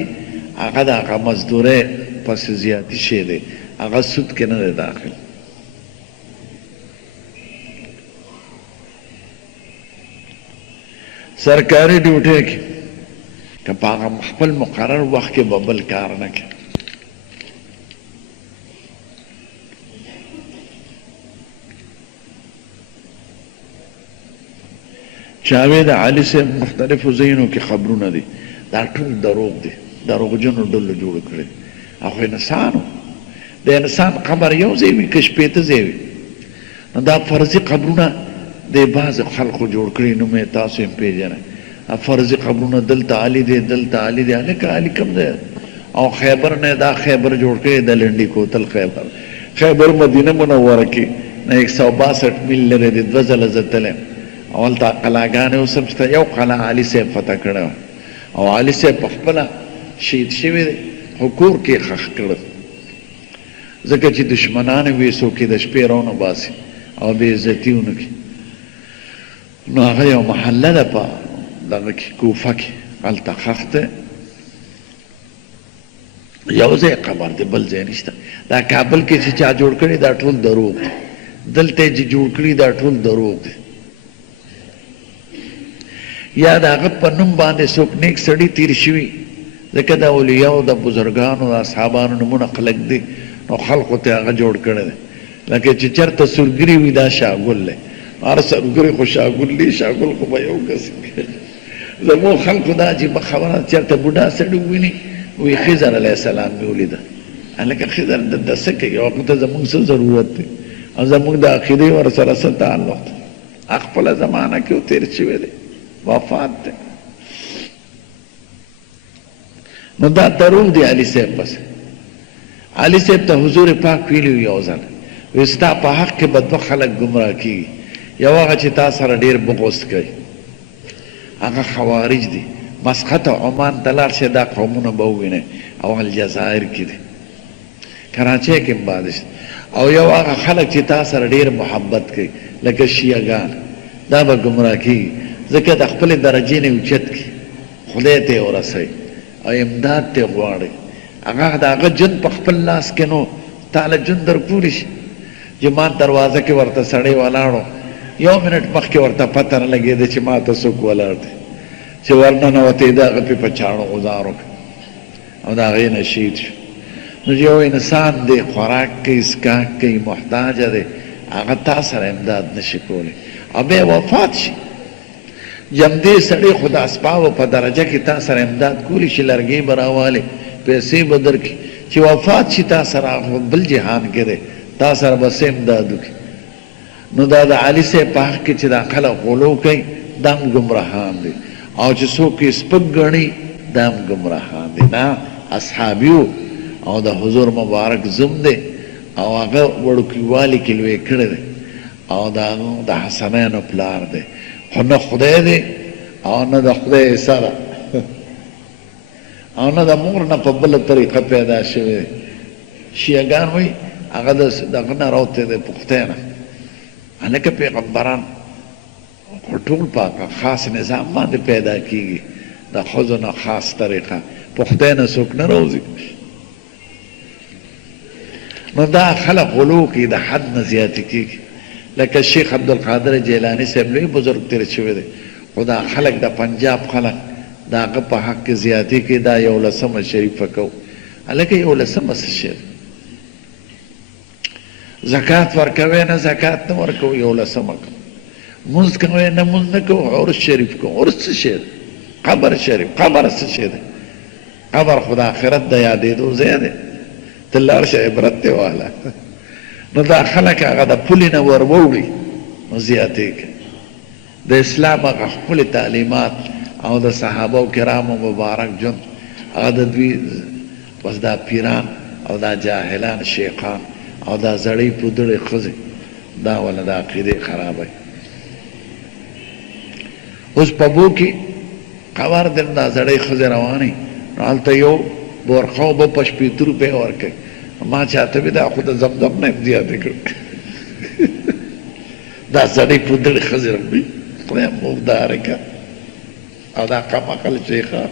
هغه د هغه مزدورۍ پسې زیاتي شی دی هغه سود کې نه دی داخل سرکاري ډیوټۍ کې که په هغه خپل مقرر وخت کې به بل کار نه کوي چاوې د علي صاحب مختلفو ځایونو کې خبرونه دي دا ټول دروغ دي دروغجنو ډلو جوړ کړي هغه انسانو د انسان قبر یو ځای وي که شپېته ځای وي نو دا فرضي قبرونه د بعضې خلقو جوړ کړي نوم یې تاسو یې پېژنئ فرضي قبرونه دلته علي دی دلته علي دی هلکه علي کوم دی او خیبر نه دا خیبر جوړ کړی د لنډي کوتل خیبر مدینه منوره کې نه 162 میل لرې دی 2 ځله زه تللی او هلته قلاګانې اوس هم شته یو قلعه علي صاحب فتح کړی او علي صاحب په خپله شهید شوی دی خو کور کې ښخ کړی ځکه چې دشمنان وي څوک یې د شپې رونه باسي او بې عزتي ونکړي. نو هغه یو محله ده په دغه کې کوفه کې، هلته ښخ دی، یو ځای قبر دی بل ځای نشته. دا کابل کې چې چا جوړ کړي دا ټول دروغ دی، دلته چې جوړ کړي دا ټول دروغ دی. یا د هغه په نوم باندې څوک نیک سړي تیر شوي، ځکه د اولیاو د بزرګانو د اصحابانو نومونه خلک دي، نو خلقو ته هغه جوړ کړی دی. لکه چې چېرته سورګري وي دا شاګل دی، هر سورګري خو شاګل دی، شاګل خو به یو کس زموږ خلقو دا عجیبه خبره، چېرته بوډا سړي وویني وی خضر علیه السلام مې ولیده. هلکه خضر د څه کوي؟ هغه ته زموږ څه ضرورت دی؟ او زموږ د عقیدې ورسره څه تعلق دی؟ خپله زمانه کې تېر شوی دی، وفات دی. نو دا دروغ دی علي صاحب پسې. علي صاحب ته حضور پاک ویلي وي یو ځل، وایي ستا په حق کې به دوه خلک ګمراه کېږي، یو هغه چې تا سره ډېر بغض کوي، هغه خوارج دي، مسقط عمان ته لاړ شئ دا قومونه به ووینئ، او الجزایر کې دي، کراچۍ کې هم باندې شته. او یو هغه خلک چې تا سره ډېر محبت کوي لکه شیعهګان، دا به ګمراه کېږي، ځکه د خپلې درجې نه اوچت کړي، خدای ته یې ورسوي او امداد ته یې غواړي. هغه د هغه جون په خپل لاس کې نو تاله جون درکولی شي. جماعت دروازه کې ورته سړی ولاړو، یو منټ مخکې ورته پته نه لګېده چې ما ته څوک ولاړ دی، چې ورننوته یې د هغه پې په چاړو غزار وکړ او د هغې نه شهید شو. نو چې یو انسان دی خوراک کوي، څښاک کوي، محتاجه دی، هغه تا سره امداد نشي کولی او بیا وفات شي. جمدې سړی خو د اسبابو په درجه کې تا سره امداد کولی شي، لرګۍ به راوالې، پیسې به درکړي، چې وفات شي تا سره بل جهان کې دی، تا سره به څه امداد وکړي. نو دا د علي صاحب په حق کې چې دا خلک غلو کوي دا هم ګمراهان دي، او چې څوک یې سپک ګڼي دا هم ګمراهان دي. دا اصحابیو او د حضور مبارک زوم دی، او هغه وړوکیوالي کې لوی کړی دی، او د حسنینو پلار دی، خو نه خدای دی او نه د خدای سره او نه د مور نه په بله طریقه پیدا شوی دی. شیعهګان وایي هغه دغه نه راوتی دی، پختی نه. هلکه پیغمبران خو ټول په خاص نظام باندې پیدا کېږي، د ښځو نه خاص طریقه، پختی نه څوک نه راوځي. نو دا خلق غلو کوي، د حد نه زیاتې کېږي. لکه شیخ عبدالقادر جیلانی صاحب لوی بزرګ تېر شوی دی، خو دا خلک د پنجاب خلک د هغه په حق کې زیاتې کوي. دا 11 شریفه کوو، هلکه 11 څه شی دی؟ زکات ورکوئ نه زکات نه ورکوئ، 11 کوو. مونځ کوئ نه مونځ نه کوو، عرس شریف کوو. عرس څه شی دی؟ قبر شریف. قبر څه شی دی؟ قبر خو د آخرت د یادېدو ځای دی، ته لاړ شه عبرت دی واله. نو دا خلک هغه د پولې نه ور ووړي نو زیاتې کوي. د اسلام هغه ښکلې تعلیمات او د صحابه کرامو مبارک ژوند، هغه د دوی بس دا پیران او دا جاهلان شیخان او دا زړې پودړې ښځې دا ولا د عقیدې خرابوي. اوس په بو کې خبر دل دا زړې ښځې روانې، نو هلته یو بورخه اوبه په 80 روپۍ ورکوي. ما چاته وي دا خو د زمزم نه هم زیاتې کړ. دا زړې پودړې ښځې ربي خدای مقداره که او دا کمعقل شیخه.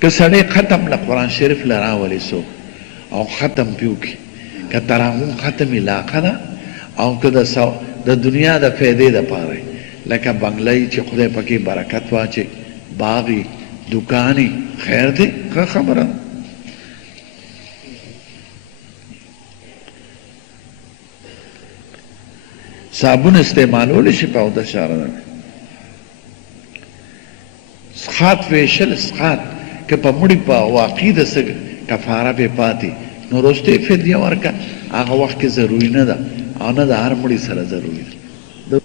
که سړی ختم له قرآن شریف له راولي څوک او ختم پې وکړي، که تراغون ختم علاقه ده او که د دنیا د فایدې دپاره لکه بنګله چې خدای پکې برکت واچي، باغي دکاني، خیر دی، ښه خبره. صابون استعمالولی شي په اودس شاره ده. سخات ویشل سخات که په مړي په واقع د څه کفاره پې پاتې نو وروستۍ فدیه ورکړه، هغه وخت کې ضروري نه ده او نه د هر مړي سره ضروري ده.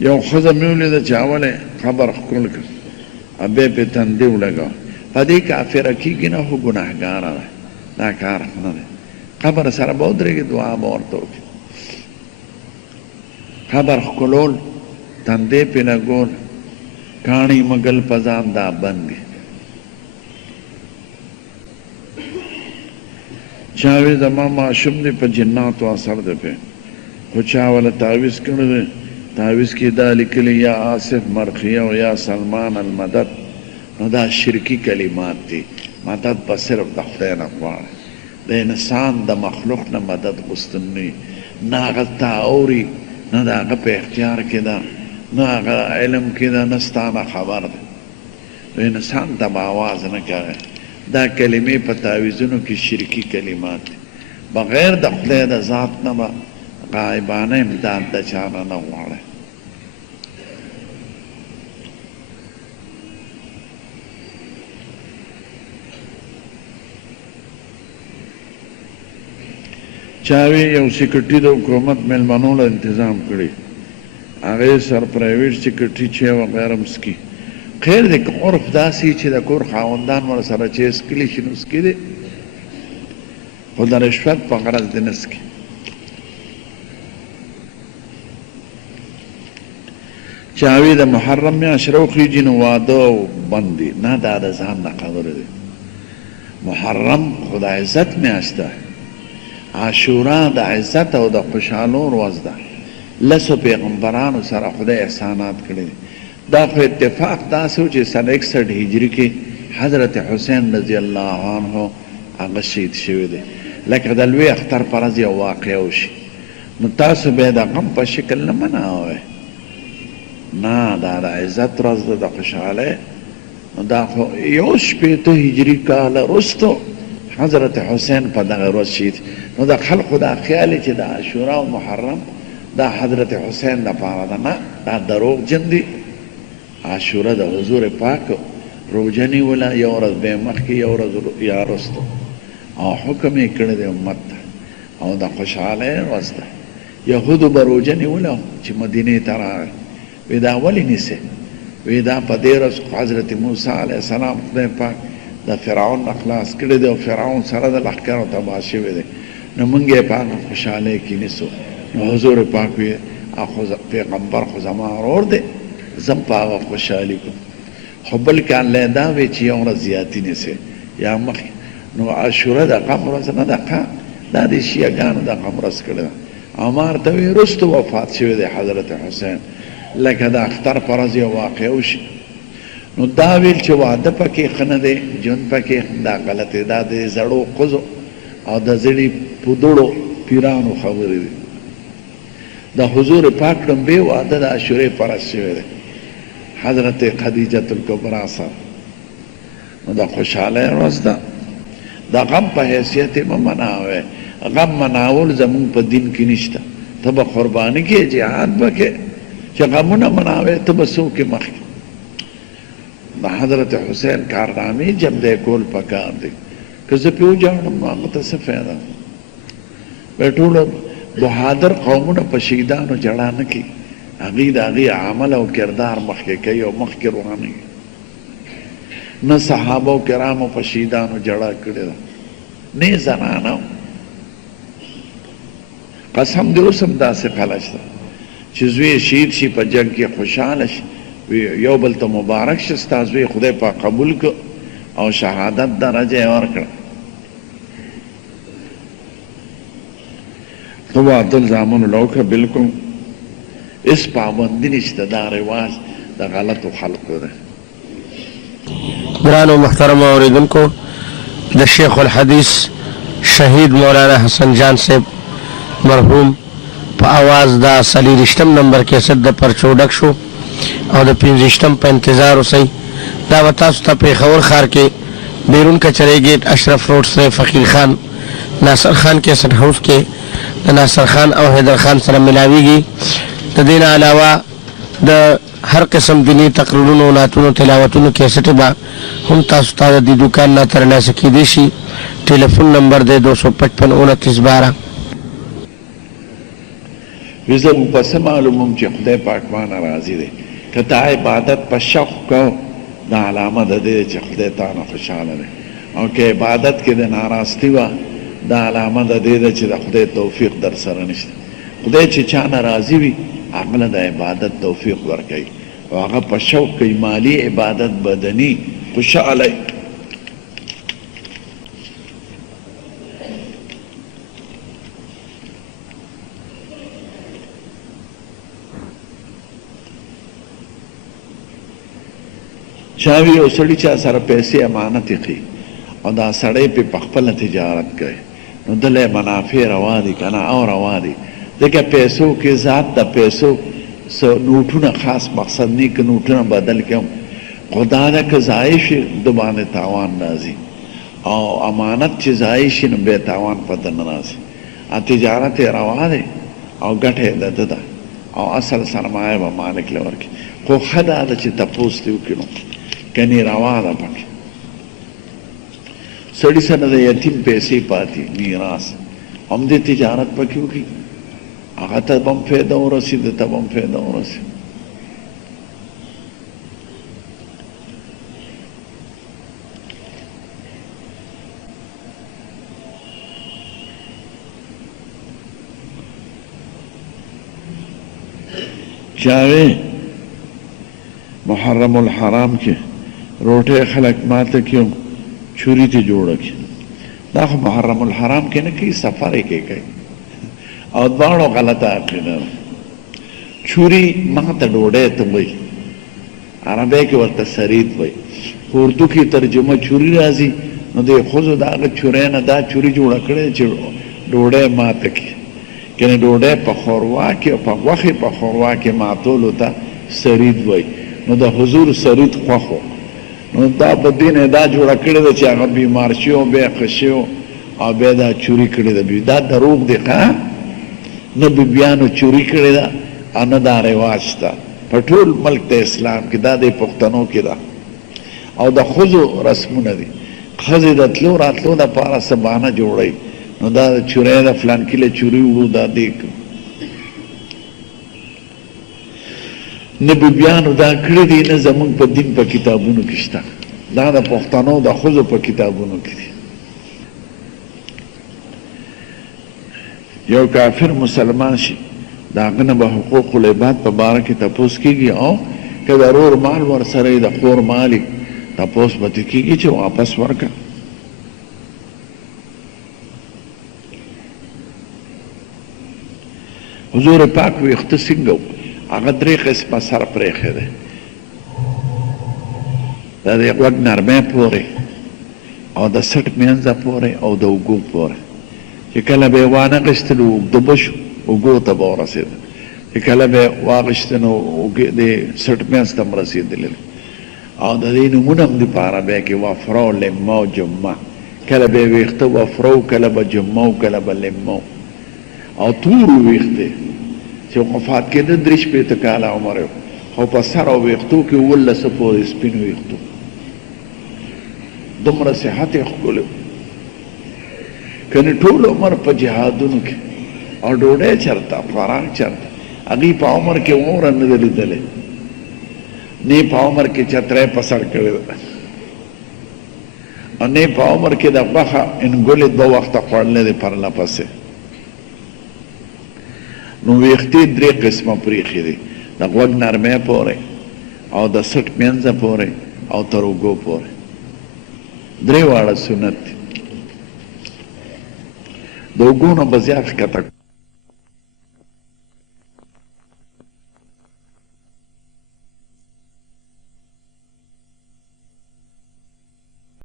یو ښځه مې ولیده چې اوله قبر ښکل کړ او بیا پې تندې ولګوه. په دې کافره کېږي نه، خو ګناهګاره ده، دا کار نه دی. قبر سره به ودرېږي، دعا به ورته وکړي. قبر ښکلول تندې پې لګول کاڼي مګل په ځان دا بند دي چا وی زما ماشوم دی په جناتو اثر دی پې خو چا وله تعویز کړی دی تعویز کې دا لیکلی یا آصف مرخیه او یا سلمان المدد نو دا شرکی کلمات دي مدد به صرف د خدای نه غواړي د انسان د مخلوق نه مدد غوښتل نه نه هغه تا اوري نه د هغه په اختیار کې ده نه هغه علم کې ده نه ستا نه خبر ده نو انسان ته به آواز نه کوي دا کلمې په تعویذونو کې شرکي کلمات دي بغیر د خدای د ذات نه به غایبانه امداد د چا نه نه غواړي چاوی یو سیکرټي د حکومت میلمنو له انتظام کړي هغې سر پرایویټ سیکرټي چې وغیره مسکي خیر دی که عرف داسې چې د کور خاوندان ورسره چې اسکلي شي نو اسکي دی خو د رشوت په غرض دی نه اسکي چاوی د محرم میاشت راوخیږي نو واده بند دی نه دا د ځان نه خبره دی محرم خو د عزت میاشت ده عاشورا د عزت او د خوشحالو ورځ ده لسو پیغمبرانو سره خدای احسانات کړي دا خو اتفاق داسې و چې سنه 61 هجري کې حضرت حسین رضی الله عنه هغه شهید شوی دی لکه د لوی اختر په ورځ یو واقعه وشي نو تاسو به د غم په شکل نه مناوئ نه دا د عزت ورځ ده د خوشحالۍ نو دا خو یو شپېته هجري کاله وروستو حضرت حسین په دغه ورځ شهید نو د خلقو دا خیال چې د عاشورا او محرم دا حضرت حسین دپاره ده نه دا دروغجن دي عاشورا د حضور پاک روژه نیوله یو ورځ به یې مخکې یو ورځ یا وروستو او حکم یې کړی دی امت ته او د خوشحالۍ ورځ ده یهودو به روژه نیوله چې مدینې ته راغی وی دا ولې نیسئ وی دا په دې ورځ حضرت موسی علیه السلام خدای پاک د فرعون نه خلاص کړی دی او فرعون سره د لښکرو تباه شوی دی نو موږ یې په هغه خوشحالۍ کې نیسو نو حضور پاک وی پیغمبر خو زما ورور دی زم په هغه خوشحالي کوم خو بل کال له دا وی چې یو ورځ زیاتي نیسئ یا مخکې نو عاشوره د غم ورځ نه ده دا د شیعګانو د غم ورځ کړې ده او ما ورته وی وروسته وفات شوی دی حضرت حسین لکه د اختر په ورځ یو واقعه وشي نو دا ویل چې واده پکې ښه نه دی ژوند پکې دا غلط دی دا د زړو ښځو او د زړي پودړو پیرانو خبرې دي د حضور پاک لومبې واده د عاشورې په ورځ شوی دی حضرت خدیجة الکبرا سره نو د خوشحالۍ ورځ ده د غم په حیثیت یې مه مناوئ غم مناول زمونږ په دین کې نشته ته به قرباني کې جهاد به کې چې غمونه مناوئ ته به څوک یې مخکې د حضرت حسین کارنامې جمع کول پکار دی که زه پې وجاړم نو هغه ته څه فایده به ټوله بهادر قومونه په شهیدانو جړا نه کوي هغوی د هغوی عمل او کردار مخکې کوي او مخکې روانوي نه صحابه کرامو په شهیدانو جړا کړې ده نه زنانو قسم دې اوس هم داسې خلک شته چې زوی شهید شي په جنګ کې خوشحاله شي یو بل ته مبارک شه ستا زوی خدای پاک قبول کړ او شهادت درجه یې ورکړه تو عبدل زامن لوکه بالکل اس پابندی نشته دا رواج د غلطو خلقو ده گران و محترم اوریدونکو د شیخ الحدیث شهید مولانا حسن جان صاحب مرحوم په आवाज دا 40 نمبر کې صد پر چوډک شو او د 15 په انتظار اوسئ دا به تاسو ته پېښور ښار کې بیرون کچرۍ ګیټ اشرف روډ سره فقیر خان ناصر خان کیسټ هاوس کې د ناصر خان او حیدر خان سره ملاویږي د دې نه علاوه د هر قسم دینی تقریرونو نعتونو تلاوتونو کیسټ به هم تاسو ته د دې دوکان نه ترلاسه کیدی شي ټلیفون نمبر دی 255 وزه پس معلومم چې خدای پاک باندې راضي دی که تا عبادت په شوق کو دا علامه ده دی چې خدای تعالی خوشاله دی او که عبادت کې د ناراضتي وه دا علامه ده دی چې د خدای توفیق در سره نشته خدای چې چا نه راضي وي هغه د عبادت توفیق ورکوي او هغه په شوق کوي مالی عبادت بدني خوشحالی چاوی یو سړي چا سره پیسې امانت یې او دا سړی په خپله تجارت کوي نو دله منافع روا دي که نه او روا دي ځکه پیسو کې ذات د پیسو نوټونه خاص مقصد نه که نوټونه بدل کړم خو دا ده که ضایع شي د باندې تاوان راځي او امانت چې ضایع شي نو بیا تاوان په ده نه راځي تجارت یې روا دی او ګټه یې د ده ده او اصل سرمایه به مالک له ورکړي خو ښه دا ده چې تپوس دې وکړي نو کنی روا ده پکې سړي سره د یتیم پیسې پاتې میراث هم دې تجارت پکې وکړي هغه ته به هم فایده ورسي ده ته به هم فایده ورسي چاوې محرم الحرام کې روټۍ خلک ماته کیو چوری ته جوړه کی دا خو محرم الحرام کې نه کوي سفر یې کوي او دواړو غلطه عقیده چوری ماته ډوډۍ ته وایي عربی کې ورته سرید وایي خو اردو کې ترجمه چوری راځي نو د ښځو د هغه چورۍ نه دا چوري جوړه کړې چې ډوډۍ ماته کړي کنه ډوډۍ په ښوروا کې او په غوښې په ښوروا کې ماتولو ته سرید وایي نو د حضور سرید خوښ نو دا په دې نه دا جوړه کړې ده چې هغه بیمار شي او بیا ښه شي او بیا دا چوري کړې ده دا دروغ دی ښه نه بیبیانو چوري کړې ده او نه دا رواج شته په ټول ملک د اسلام کې دا د پښتنو کې ده او د ښځو رسمونه دي ښځې د تلو راتلو دپاره څه بهانه جوړوي نو دا چوری ده فلانکي له چوري وړو دا دې نه بیبیانو دا کړي دي نه زمونږ په دین په کتابونو کې شته دا د پښتنو د ښځو په کتابونو کې دي یو کافر مسلمان شي د هغه نه به حقوق العباد په باره کې تپوس کېږي او که د رور مال ورسره یې د خور مال یې تپوس به ترې کېږي چې واپس ورکړه حضور پاک ویښته څنګه و هغه درې قسمه سر پرېښی دی دا د غوږ نرمۍ پورې او د سټ منځه پورې او د اوږو پورې چې کله به یې وانغېسته نو اوږده به شو اوږو ته به ورسېده چې کله به یې واغېسته نو د سټ منځ ته هم رسېدلی او د دې نومونه هم دي په عربۍ کې وفرو لمه او جمه کله به یې ویښته وفرو کله به جمه او کله به لمه او تورو ویښتې چې وفات کېده 3 کاله عمر یې خو په سر او ویښتو کې 18 پورې سپینو ویښتو دومره صحت یې ښکلی کنې ټول عمر په جهادونو کې او ډوډۍ چېرته خوراک چېرته هغوی په عمر کې عمره نه ده لیدلې نه په عمر کې چتری په سر کړې ده او نه په عمر کې د غوښه انګولې 2 وخته خوړلې ده پرله پسې نو ویښتې 3 قسمه پرېښې دي د غوږ نرمۍ پورې او د سټ منځه پورې او تر اوږو پورې 3 واړه سنت دي د اوږو نه به زیات ښکته